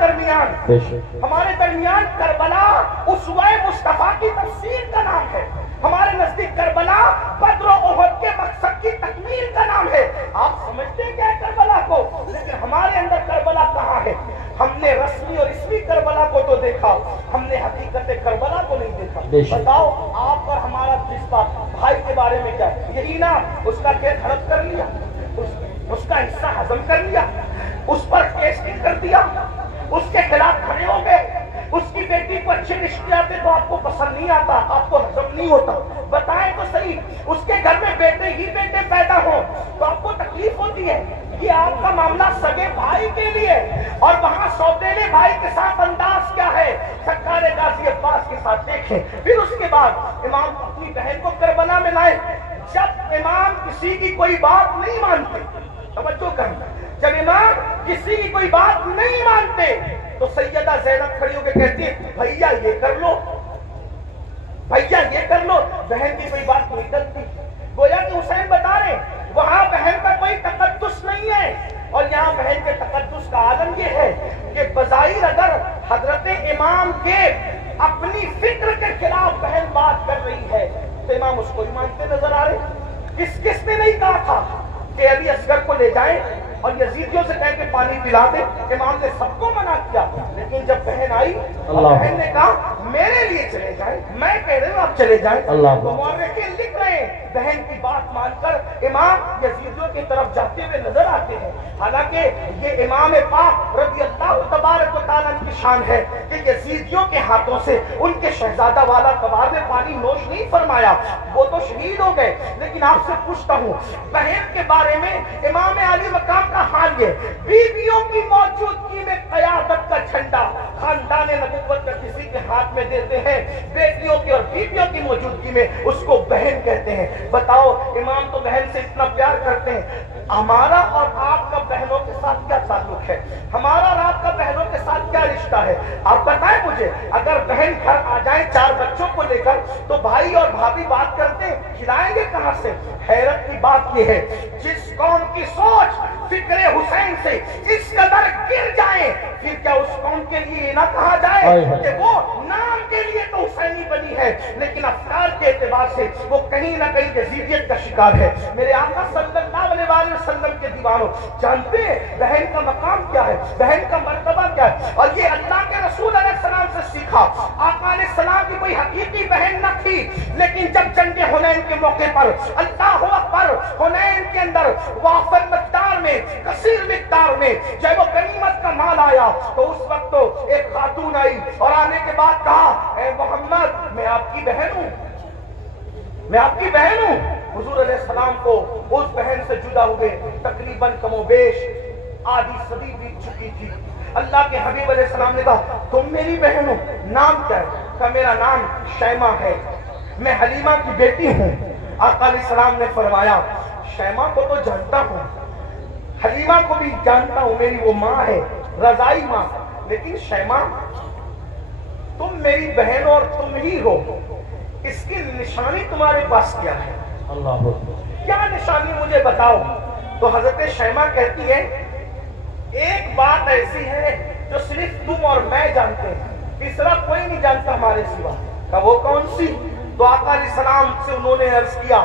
درمیان کربلا اسوہ مصطفیٰ کی تفسیر کا نام ہے. ہمارے نزدیک کربلا بدر و احد کے مقصد کی تکمیل کا نام ہے. آپ سمجھتے ہیں کیا ہے کربلا کو, لیکن ہمارے اندر کربلا کہاں ہے؟ ہم نے رسمی اور اسمی کربلا کو تو دیکھا, ہم نے حقیقت کربلا کو نہیں دیکھا. بتاؤ آپ اور ہمارا جذبہ بھائی کے بارے میں کیا ہے؟ یہی نا اس کا کھیت ہڑپ کر لیا, اس کا حصہ ہضم کر لیا, اس پر کیسٹنگ کر دیا, اس کے خلاف کھڑے ہو گئے. اس کی بیٹی کو اچھے رشتے آتے تو آپ کو پسند نہیں آتا, آپ کو ہضم نہیں ہوتا. بتائیں تو صحیح, اس کے گھر میں بیٹے ہی بیٹے پیدا ہوں تو آپ کو تکلیف ہوتی ہے. یہ آپ کا معاملہ سگے بھائی کے لیے, اور وہاں سوتیلے بھائی کے ساتھ انداز کیا ہے سرکار غازی عباس کے ساتھ دیکھیں. پھر اس کے بعد امام اپنی بہن کو کربلا میں لائے. جب امام کسی کی کوئی بات نہیں مانتے, توجہ کرنا, جب امام کسی کی کوئی بات نہیں مانتے تو سیدہ زینب کھڑی ہو کے کہتی ہے بھیا یہ کر لو, بھیا یہ کر لو. بہن کی کوئی بات نہیں ڈلتی. گویا کہ حسین بتا رہے وہاں بہن کا کوئی تقدس نہیں ہے, اور یہاں بہن کے تقدس کا عالم یہ ہے کہ بظاہر اگر حضرت امام کے اپنی فکر کے خلاف بہن بات کر رہی ہے تو امام اس کو ہی مانتے نظر آ رہے. کس نے نہیں کہا تھا کہ علی اصغر کو لے جائیں اور یزیدیوں سے کہہ کے پانی پلا دیں؟ امام نے سب کو منع کیا, لیکن جب بہن آئی اور بہن نے کہا میرے لیے چلے جائیں, میں کہہ رہے ہوں آپ چلے جائیں, تو مورخین لکھ رہے ہیں بہن کی بات مان کر امام یزیدیوں کی طرف جاتے ہوئے نظر آتے ہیں. حالانکہ یہ امام پاک رضی اللہ تبارک و تعالیٰ کی شان ہے کہ یزیدیوں کے ہاتھوں سے ان کے شہزادہ والا تبار میں پانی نوش نہیں فرمایا, وہ تو شہید ہو گئے. لیکن آپ سے پوچھتا ہوں بہن کے بارے میں امام علی مقام کا حال یہ, بیویوں کی موجودگی میں قیادت کا جھنڈا خاندان نبوت کا کسی کے ہاتھ میں دیتے ہیں, بیٹیوں کی اور بیویوں کی موجودگی میں اس کو بہن کہتے ہیں. بتاؤ امام تو بہن سے اتنا پیار کرتے ہیں. ہمارا اور آپ کا بہنوں کے ساتھ کیا تعلق ہے؟ ہمارا اور آپ کا بہنوں کے ساتھ کیا رشتہ ہے؟ آپ بتائیں مجھے. اگر بہن گھر آ جائیں 4 بچوں کو لے کر تو بھائی اور بھابھی بات کرتے ہیں, کھلائیں گے کہاں سے؟ حیرت کی بات یہ ہے جس قوم کی سوچ فکر حسین سے اس قدر گر جائیں, پھر کیا اس قوم کے لیے یہ نہ کہا جائے کہ وہ نام کے لیے تو حسینی بنی ہے لیکن افکار کے اعتبار سے وہ کہیں نہ کہیں یزیدیت کا شکار ہے. میرے آقا صلی اللہ علیہ وسلم کے دیوانوں جانتے ہیں بہن کا مقام کیا ہے, بہن کا مرتبہ کیا ہے, اور یہ اللہ کے رسول علیہ السلام سے سیکھا. آقا علیہ السلام کی کوئی حقیقی بہن نہ تھی, لیکن جب جنگ حنین کے موقع پر اللہ اکبر حنین کے اندر وافر مقدار میں کثیر مقدار میں جب وہ غنیمت کا مال آیا تو اس وقت تو ایک خاتون آئی اور آنے کے بعد کہا اے محمد میں آپ کی بہن ہوں, میں آپ کی بہن ہوں. حضور علیہ السلام کو اس بہن سے جدا ہوئے تقریباً کم و بیش آدھی صدی بیت چکی تھی. اللہ کے حبیب علیہ السلام نے کہا تم میری بہن ہو, نام کیا ہے؟ کہا میرا نام شیمہ ہے, میں حلیمہ کی بیٹی ہوں. آقا علیہ السلام نے فرمایا شیمہ کو تو جانتا ہوں, حلیمہ کو بھی جانتا ہوں, میری وہ ماں ہے رضائی ماں, لیکن شیمہ تم میری بہن اور تم ہی ہو, اس کی نشانی تمہارے پاس کیا ہے؟ اللہ کیا نشانی مجھے بتاؤ. تو حضرت شیمہ کہتی ہے ایک بات ایسی ہے جو صرف تم اور میں جانتے ہیں, تیسرا کوئی نہیں جانتا ہمارے سوا. کہا وہ کون سی؟ تو آقا علیہ السلام سے انہوں نے عرض کیا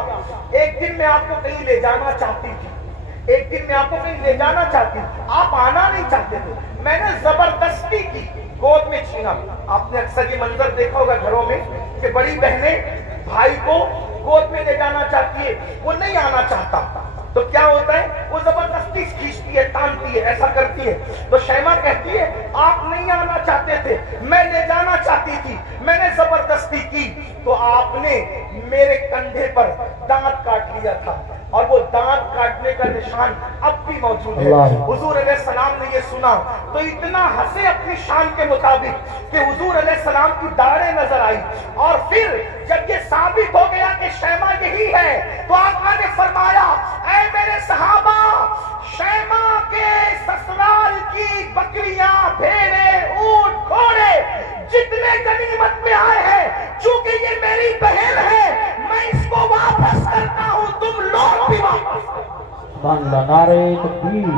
ایک دن میں آپ کو کہیں لے جانا چاہتی تھی, ایک دن میں آپ کو کہیں لے جانا چاہتی تھی, آپ آنا نہیں چاہتے تھے, میں نے زبردستی کی, گود میں چھینا. آپ نے اکثر یہ منظر دیکھا ہوگا گھروں میں کہ بڑی بہنیں بھائی کو گود میں لے جانا چاہتی ہے, وہ نہیں آنا چاہتا تو کیا ہوتا ہے وہ زبردستی کھینچتی ہے, تانتی ہے, ایسا کرتی ہے. تو شیمہ کہتی ہے آپ نہیں آنا چاہتے تھے, میں لے جانا چاہتی تھی, میں نے زبردستی کی تو آپ نے میرے کندھے پر دانت کاٹ لیا تھا اور وہ دانت کاٹنے کا نشان اب بھی موجود ہے۔ حضور علیہ السلام نے یہ سنا تو اتنا ہنسے اپنی شان کے مطابق کہ حضور علیہ السلام کی داڑھیں نظر آئی، اور پھر جب یہ ثابت ہو گیا کہ شیمہ یہی ہے تو آقا نے فرمایا اے میرے صحابہ، شیمہ کے سسرال کی بکریاں، بھیڑیں، اونٹ، گھوڑے جتنے غنیمت میں آئے ہیں، چونکہ یہ میری بہن ہے میں اس کو واپس کرتا ہوں، تم لوگ بھی واپس کرو۔ نعرہ تکبیر۔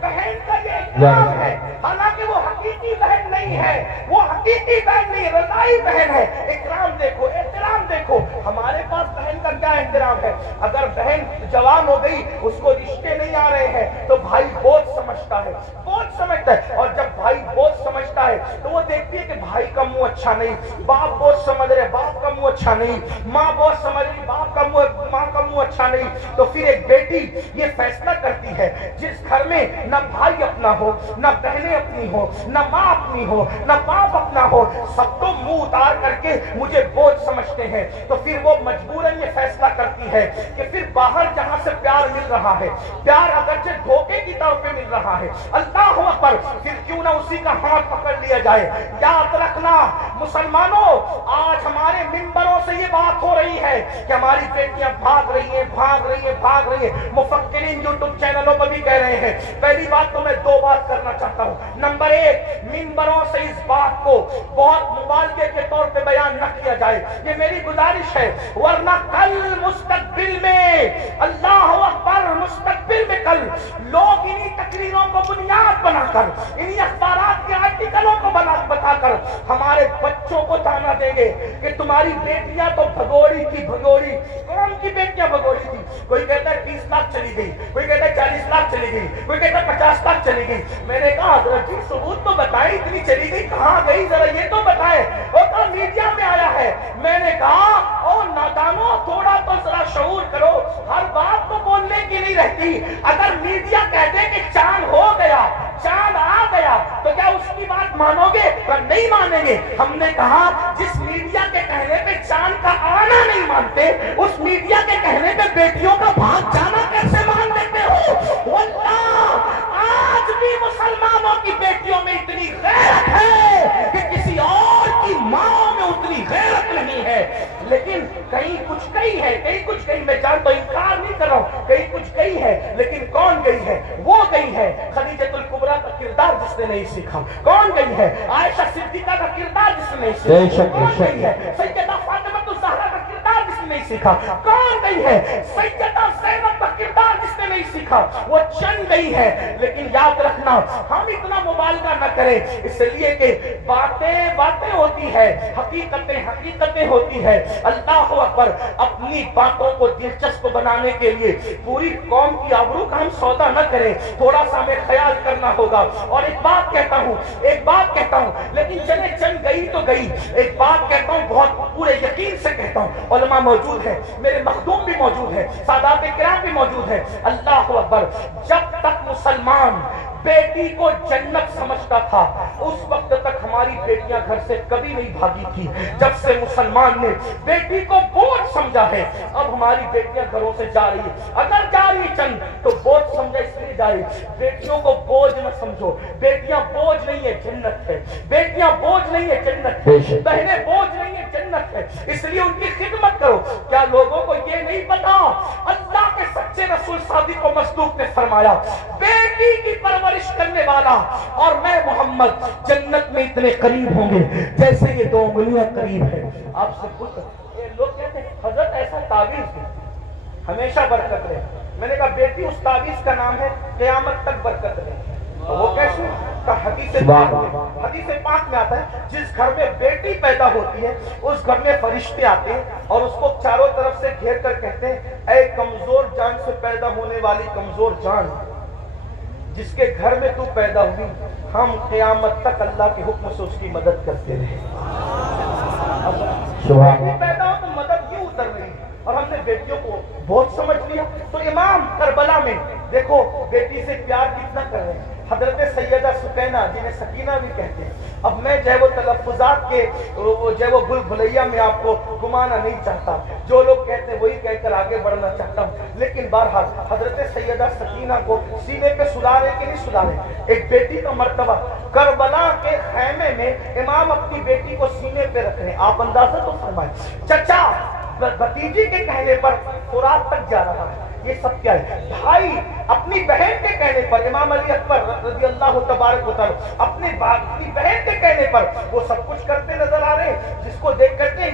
بہن کا یہ اکرام ہے، حالانکہ وہ حقیقی بہن نہیں ہے، وہ حقیقی بہن نہیں، رضائی بہن ہے۔ اکرام دیکھو، احترام دیکھو، ہمارے پاس بہن کا کیا احترام ہے؟ اگر بہن جوان ہو گئی، اس کو رشتے نہیں آ رہے ہیں تو بھائی بوجھ سمجھتا ہے، بوجھ سمجھتا ہے، اور جب بھائی بوجھ سمجھتا ہے تو وہ دیکھتی ہے کہ بھائی کا منہ اچھا نہیں، باپ بوجھ سمجھ رہے باپ کا منہ اچھا نہیں، ماں بوجھ سمجھ رہی ماں کا منہ اچھا نہیں، تو پھر ایک بیٹی یہ فیصلہ کرتی ہے جس گھر میں نہ بھائی اپنا ہو، نہ بہنیں اپنی ہو، نہ ماں اپنی ہو، نہ باپ اپنا ہو، سب تو منہ اتار کر کے مجھے بوجھ سمجھتے ہیں، تو پھر وہ مجبوراً یہ فیصلہ کرتی ہے کہ پھر باہر جہاں سے پیار مل رہا ہے، پیار اگرچہ دھوکے کی طرف پہ مل رہا ہے، اللہ اکبر، پھر کیوں نہ اسی کا ہاتھ پکڑ لیا جائے۔ یاد رکھنا مسلمانوں، آج ہمارے منبروں سے یہ بات ہو رہی ہے کہ ہماری بیٹیاں بھاگ رہی ہیں، بھاگ رہی ہیں، بھاگ رہی ہیں، مفکرین یوٹیوب چینلوں پر بھی کہہ رہے ہیں۔ پہلی بات تو میں دو بات کرنا چاہتا ہوں۔ نمبر ایک، منبروں سے اس بات کو بہت مبالغے کے طور پہ بیان نہ کیا جائے، یہ میری گزارش ہے، ورنہ کل مستقبل میں، اللہ اکبر، مستقبل میں کل لوگ انہی تقریروں کو بنیاد بنا کر، انہی اخبارات کے آرٹیکلوں کو بتا کر ہمارے بچوں کو تانا دیں گے کہ تمہاری بیٹیاں تو بھگوڑی کی بھگوڑی، کون کی بیٹیاں بھگوڑی تھی؟ کوئی کہتا ہے 30 لاکھ چلی گئی، کوئی کہتا ہے 40 لاکھ چلی گئی، کوئی کہتا ہے 50 لاکھ چلی گئی۔ میں نے کہا حضرت جی ثبوت تو بتائیں، اتنی چلی گئی کہاں گئی، ذرا یہ تو بتائیں۔ وہ تو میڈیا میں آیا ہے۔ میں نے کہا او نادانو، تھوڑا تو ذرا شعور کرو، ہر بات تو بولنے کی نہیں رہتی۔ اگر میڈیا کہتے کہ چاند ہو گیا، چاند آ گیا، تو کیا اس کی بات مانو گے؟ پر نہیں مانیں گے۔ ہم نے کہا جس میڈیا کے کہنے پہ چاند کا آنا نہیں مانتے، اس میڈیا کے کہنے پہ بیٹیوں کا بھاگ جانا کیسے مان لیتے ہو؟ واللہ آج بھی مسلمانوں کی بیٹیوں میں اتنی غیرت ہے کہ کسی اور کی ماں میں اتنی غیرت نہیں ہے۔ لیکن کہیں کچھ کہی ہے، کہیں کچھ کہی، میں جانتا ہوں، انکار نہیں کر رہا ہوں، کہیں کچھ کہی ہے، لیکن کون گئی ہے؟ وہ گئی ہے خدیجۃ الکبریٰ کا کردار جس نے نہیں سیکھا۔ کون گئی ہے؟ عائشہ صدیقہ کا کردار جس نے نہیں سیکھا۔ کون گئی ہے؟ سیدہ فاطمہ الزہرا کا کردار جس نے نہیں سیکھا۔ کون گئی ہے؟ سیدہ زینب کا کردار جس نے نہیں سیکھا۔ وہ چند گئی ہے، لیکن یاد رکھنا ہم اتنا مبالغہ نہ کریں، اس لیے کہ باتیں ہوتی ہے، حقیقتیں ہوتی ہے۔ اللہ اکبر، اپنی باتوں کو دلچسپ بنانے کے لیے پوری قوم کی آبرو کا ہم سودا نہ کریں، تھوڑا سا ہمیں خیال کرنا ہوگا۔ اور ایک بات کہتا ہوں، لیکن چلے چل گئی تو گئی، ایک بات کہتا ہوں بہت پورے یقین سے کہتا ہوں، علماء موجود ہیں، میرے مخدوم بھی موجود ہیں، سادات کرام بھی موجود ہیں۔ اللہ اکبر، جب تک مسلمان بیٹی کو جنت سمجھتا تھا اس وقت تک ہماری بیٹیاں گھر سے کبھی نہیں بھاگی تھی۔ جب سے مسلمان نے بیٹی کو بوجھ سمجھا ہے، اب ہماری بیٹیاں گھروں سے جا رہی ہیں، اگر جا رہی چند تو بوجھ سمجھا اس لیے جا رہی۔ بیٹیوں کو بوجھ نہ سمجھو، بیٹیاں بوجھ نہیں ہے، جنت ہے۔ بیٹیاں بوجھ نہیں ہے، جنت ہے۔ بہنیں بوجھ نہیں ہے، جنت ہے، اس لیے ان کی خدمت کرو۔ کیا لوگوں کو یہ نہیں پتا اللہ کے سچے رسول صادق و مصدوق نے فرمایا بیٹی کی پرورش کرنے والا اور میں محمد جنت میں اتنے قریب ہوں گے جیسے یہ دو انگلیاں قریب ہیں۔ آپ سے پوچھ لوگ کہتے ہیں حضرت ایسا تعویذ دے ہمیشہ برکت رہے۔ میں نے کہا بیٹی اس تعویذ کا نام ہے قیامت تک برکت رہے۔ وہ کیسے؟ حدیث پاک میں آتا ہے جس گھر میں بیٹی پیدا ہوتی ہے اس گھر میں فرشتے آتے ہیں اور اس کو چاروں طرف سے گھیر کر کہتے ہیں اے کمزور جان سے پیدا ہونے والی کمزور جان، جس کے گھر میں تو پیدا ہوئی ہم قیامت تک اللہ کے حکم سے اس کی مدد کرتے رہے۔ بیٹی پیدا ہو تو مدد کیوں اتر رہی؟ اور ہم نے بیٹیوں کو بہت سمجھ لیا۔ تو امام کربلا میں دیکھو بیٹی سے پیار کتنا کر رہے ہیں، حضرت سیدہ سکینہ جنہیں سکینہ بھی کہتے ہیں. اب میں جو ہے وہ تلفظات کے جو ہے وہ بھول بھلیا میں آپ کو گھمانا نہیں چاہتا, جو لوگ کہتے ہیں وہی کہہ کر آگے بڑھنا چاہتا ہوں. لیکن بہرحال حضرت سیدہ سکینہ کو سینے پہ سلارے کہ نہیں سلارے؟ ایک بیٹی کا مرتبہ, کربلا کے خیمے میں امام اپنی بیٹی کو سینے پہ رکھ رہے ہیں. آپ اندازہ تو فرمائیں, چچا بھتیجی کے کہنے پر فرات تک جا رہا ہے. یہ سب کیا ہے؟ بھائی اپنی بہن کے کہنے پر, امام علی اکبر رضی اللہ تبارک و تعالی اپنی بہن کے کہنے پر وہ سب کچھ کرتے نظر آ رہے ہیں, جس کو دیکھ کر کے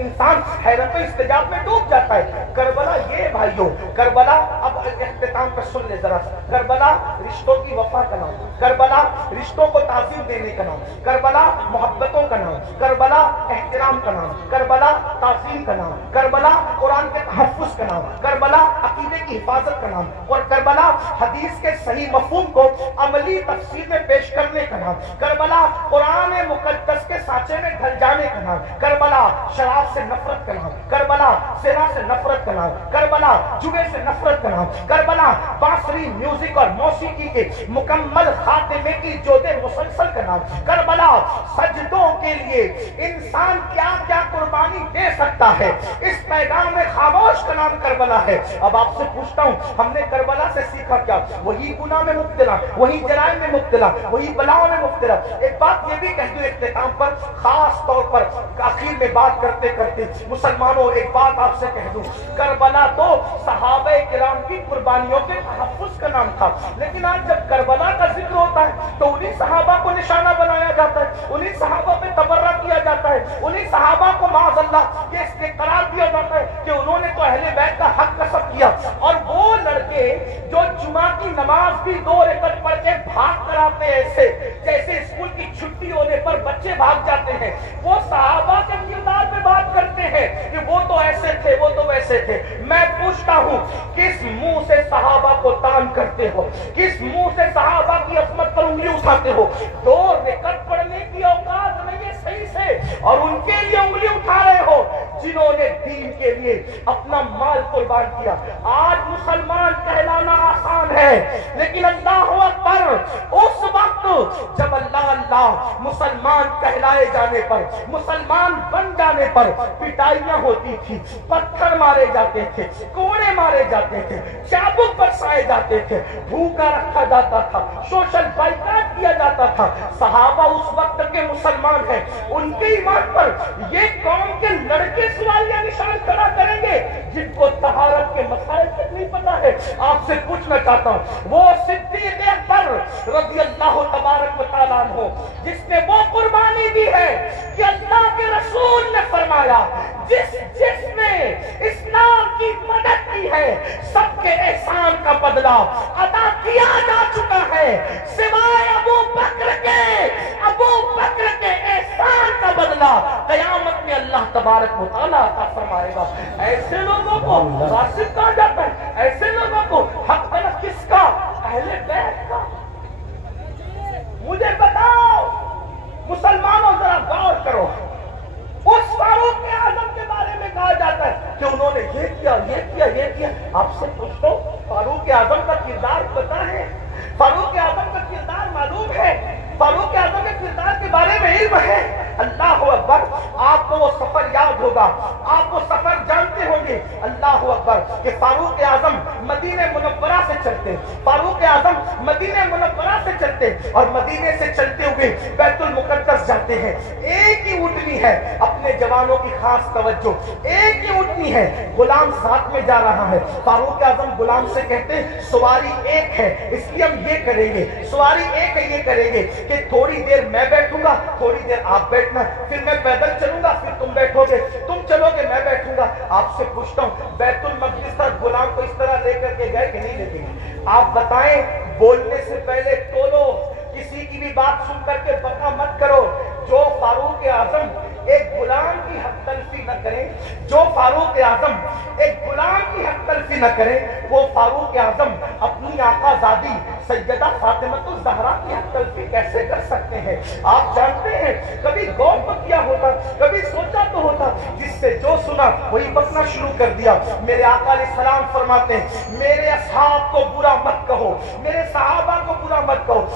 انسان حیرت و استجاب میں ڈوب جاتا ہے. کربلا یہ بھائیوں, کربلا اب اختتام پر سن لے ذرا, کربلا رشتوں کی وفا کا نام, کربلا رشتوں کو تعظیم دینے کا نام, کربلا محبتوں کا نام, کربلا احترام کا نام, کربلا تعظیم کا نام, کربلا قرآن کے تحفظ کا نام, کربلا عقیدے کی حفاظت کا نام, اور کربلا حدیث کے صحیح مفہوم کو عملی تفسیر میں پیش کرنے کا نام, کربلا قرآن مقدس کے سانچے میں ڈھل جانے کا نام, کربلا شراب سے نفرت کا نام, کربلا زنا سے نفرت کا نام, کربلا جوے سے نفرت کا نام, کربلا بانسری میوزک اور موسیقی کے مکمل خاتمے کی جود مسلسل کا نام, کربلا سجدوں کے لیے انسان کیا کیا قربانی دے سکتا ہے, اس پیغام میں خاموش کا نام کربلا ہے. اب آپ سے پوچھتا ہوں, ہم نے کربلا سے سیکھا کیا؟ وہی گناہ میں مبتلا, وہی جرائم میں مبتلا, وہی بلاؤں میں مبتلا. ایک بات یہ بھی کہہ دوں اختتام پر, خاص طور پر آخر میں بات کرتے کرتے مسلمانوں ایک بات آپ سے کہہ دوں, کربلا تو صحابہ کرام کی قربانیوں کے تحفظ کا نام تھا, لیکن آج جب کربلا کا ذکر ہوتا ہے تو انہی صحابہ کو نشانہ بنایا جاتا ہے, انہی صحابہ پہ تبرہ کیا جاتا ہے, انہی صحابہ کو معاذ اللہ یہ اس کے قرار دیا جاتا ہے کہ انہوں نے تو اہل بیت کا حق کسب کیا. اور وہ لڑکے جو جمعہ کی نماز بھی 2 رکعت پڑھ کے بھاگ کر آتے ہیں, ایسے جیسے اسکول کی چھٹی ہونے پر بچے بھاگ جاتے ہیں, وہ صحابہ کے کردار پہ بات کرتے ہیں کہ وہ تو ایسے تھے, وہ تو ویسے تھے. میں پوچھتا ہوں, کس منہ سے صحابہ کو تان کرتے ہو, کس منہ سے صحابہ کی عظمت پر انگلی اٹھاتے ہو؟ 2 رکعت پڑھنے کی اوقات نہیں ہے صحیح سے, اور ان کے لیے انگلی اٹھا رہے ہو جنہوں نے دین کے لیے اپنا مال قربان کیا. آج مسلمان کہلانا آسان ہے, لیکن اللہ اکبر اس وقت جب اللہ اللہ مسلمان کہلائے جانے پر, مسلمان بن جانے پر پٹائیاں ہوتی تھی, پتھر مارے جاتے تھے, کوڑے مارے جاتے تھے, چابک برسائے جاتے تھے, بھوکا رکھا جاتا تھا, سوشل بائیکاٹ کیا جاتا تھا. صحابہ اس وقت کے مسلمان ہیں, ان کے ایمان پر یہ قوم کے لڑکے سوالیہ نشان کھڑا کریں گے جن کو طہارت کے مسائل تک نہیں پتا ہے. آپ سے پوچھنا چاہتا ہوں, وہ صدیق اکبر رضی اللہ تبارک و تعالیٰ عنہ جس نے وہ قربانی دی ہے کہ اللہ کے رسول نے فرمایا, جس نے اسلام کی مدد کی ہے سب کے احسان کا بدلہ ادا کیا جا چکا ہے, سوائے ابو بکر کے احسان کا بدلہ قیامت میں اللہ تبارک و تعالیٰ عطا فرمائے گا. ایسے لوگوں کو راشد کہا جاتا ہے, ایسے لوگوں کو حق طلب کس کا؟ اہل بیت کا. مجھے بتاؤ مسلمانوں, ذرا غور کرو, اس فاروق اعظم کے بارے میں کہا جاتا ہے کہ انہوں نے یہ کیا, یہ کیا, یہ کیا. آپ سے پوچھتا ہوں, فاروق اعظم کا کردار پتا ہے؟ فاروق اعظم کا کردار معلوم ہے؟ فاروق اعظم کے کردار کے بارے میں علم ہے؟ اللہ اکبر. آپ کو وہ سفر یاد ہوگا, آپ وہ سفر جانتے ہوں گے. اللہ اکبر کہ فاروق اعظم مدینہ منورہ سے چلتے, فاروق اعظم مدینہ منورہ سے چلتے اور مدینے سے چلتے ہوئے بیت المقدس جاتے ہیں. ایک ہی اونٹنی ہے, اپنے جوانوں کی خاص توجہ, ایک ہی اونٹنی ہے, غلام ساتھ میں جا رہا ہے. فاروق اعظم غلام سے کہتے ہیں سواری ایک ہے, اس لیے ہم یہ کریں گے, سواری ایک ہے, یہ کریں گے کہ تھوڑی دیر میں بیٹھوں گا, تھوڑی دیر آپ بیٹھنا, پھر میں پیدل چلوں گا, پھر تم بیٹھو گے, تم چلو گے, میں بیٹھوں گا. آپ سے پوچھتا ہوں, بیت المقدس تک غلام کو اس طرح لے کر کے گئے کہ نہیں لے کے گئے؟ آپ بتائیں. بولنے سے پہلے ٹولو, کسی کی بھی بات سن کر کے بکا مت کرو. جو فاروق اعظم ایک غلام کی حق تلفی نہ کریں, جو فاروق اعظم ایک غلام کی حق تلفی نہ کریں, وہ فاروق اعظم اپنی آقا زادی سیدہ فاطمہ الزہرا کی حق تلفی کیسے کر سکتے ہیں؟ آپ جانتے ہیں, کبھی غور تو کیا ہوتا, کبھی سوچا تو ہوتا, جس سے جو سنا وہی بکنا شروع کر دیا. میرے آقا علیہ السلام فرماتے ہیں, میرے اصحاب کو برا مت کہو, میرے صحابہ کو برا مت کہو.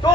2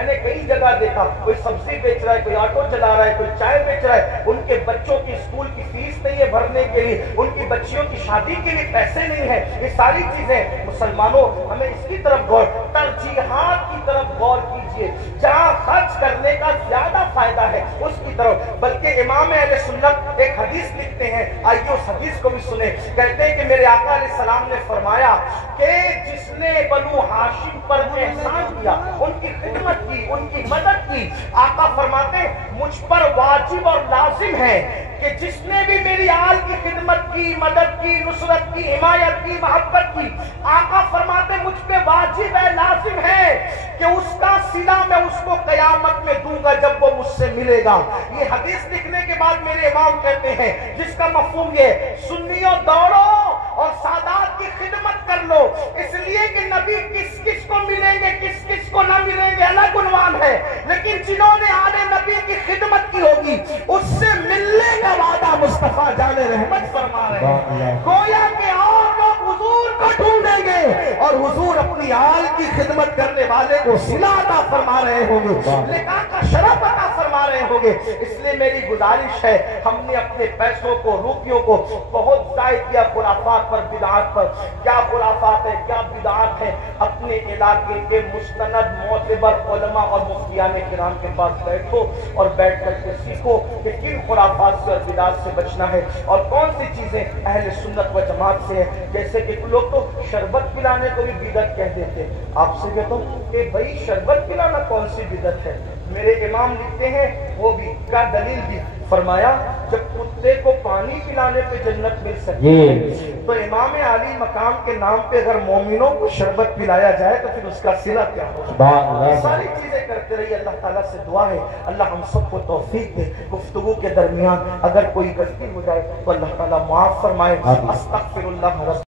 میں نے کئی جگہ دیکھا، کوئی سبزی بیچ رہا ہے، کوئی آٹو چلا رہا ہے، کوئی چائے بیچ رہا ہے، ان کے بچوں کی اسکول کی فیس نہیں ہے بھرنے کے لیے، ان کی بچیوں کی شادی کے لیے پیسے نہیں ہے. یہ ساری چیزیں مسلمانوں ہمیں اس کی طرف غور، ترجیحات کی طرف غور کیجئے، جہاں خرچ کرنے کا زیادہ فائدہ ہے اس کی طرف. بلکہ امام اہل سنت ایک حدیث لکھتے ہیں، آئیے اس حدیث کو بھی سنیں. کہتے ہیں کہ میرے آقا علیہ السلام نے فرمایا کہ جس نے بنو ہاشم پر احسان کیا، ان کی خدمت کی، ان کی مدد کی، آقا فرماتے مجھ پر واجب اور لازم ہے کہ جس نے بھی میری آل کی خدمت کی، مدد کی، نصرت کی، حمایت کی، محبت کی، آقا فرماتے مجھ پہ واجب ہے، لازم ہے کہ اس کا صلہ میں اس کو قیامت میں دوں گا جب وہ مجھ سے ملے گا. یہ حدیث لکھنے کے بعد میرے امام کہتے ہیں جس کا مفہوم یہ، سنیوں دوڑو اور سادات کی خدمت کر لو، اس لیے کہ نبی کس کس کو ملیں گے، کس کس کو نہ ملیں گے الگ عنوان ہے، لیکن جنہوں نے آل نبی کی خدمت کی ہوگی اس سے ملنے کا وعدہ مصطفیٰ جان رحمت فرما رہے ہیں. گویا کہ اور لوگ حضور کو ڈھونڈیں گے اور حضور اپنی آل کی خدمت کرنے والے کو صلہ عطا فرما رہے ہوں گے، لقاء کا شرف عطا فرما رہے ہوں گے. اس لیے میری گزارش ہے، ہم نے اپنے پیسوں کو، روپیوں کو بہت ضائع کیا خرافات پر، بدعات پر. کیا خرافات ہے، کیا بدعات ہے؟ اپنے علاقے کے مستند معتبر علماء اور مفتیان کرام کے پاس بیٹھو اور بیٹھ کر کے سیکھو کہ کن خرافات سے اور بدعات سے بچنا ہے اور کون سی چیزیں اہل سنت و جماعت سے ہیں. جیسے کہ لوگ تو شربت پلانے کو بھی بدعت کہہ دیتے ہیں. آپ سے کہتا ہوں کہ بھائی شربت پلانا کون سی بدعت ہے؟ میرے امام لکھتے ہیں وہ بھی کا دلیل بھی فرمایا جب کتے کو پانی پلانے پہ جنت مل سکتی ہے تو امام عالی مقام کے نام پہ اگر مومنوں کو شربت پلایا جائے تو پھر اس کا صلہ کیا ہوگا؟ یہ ساری چیزیں کرتے رہیے. اللہ تعالیٰ سے دعا ہے اللہ ہم سب کو توفیق دے. گفتگو کے درمیان اگر کوئی غلطی ہو جائے تو اللہ تعالیٰ معاف فرمائے. استغفر اللہ رب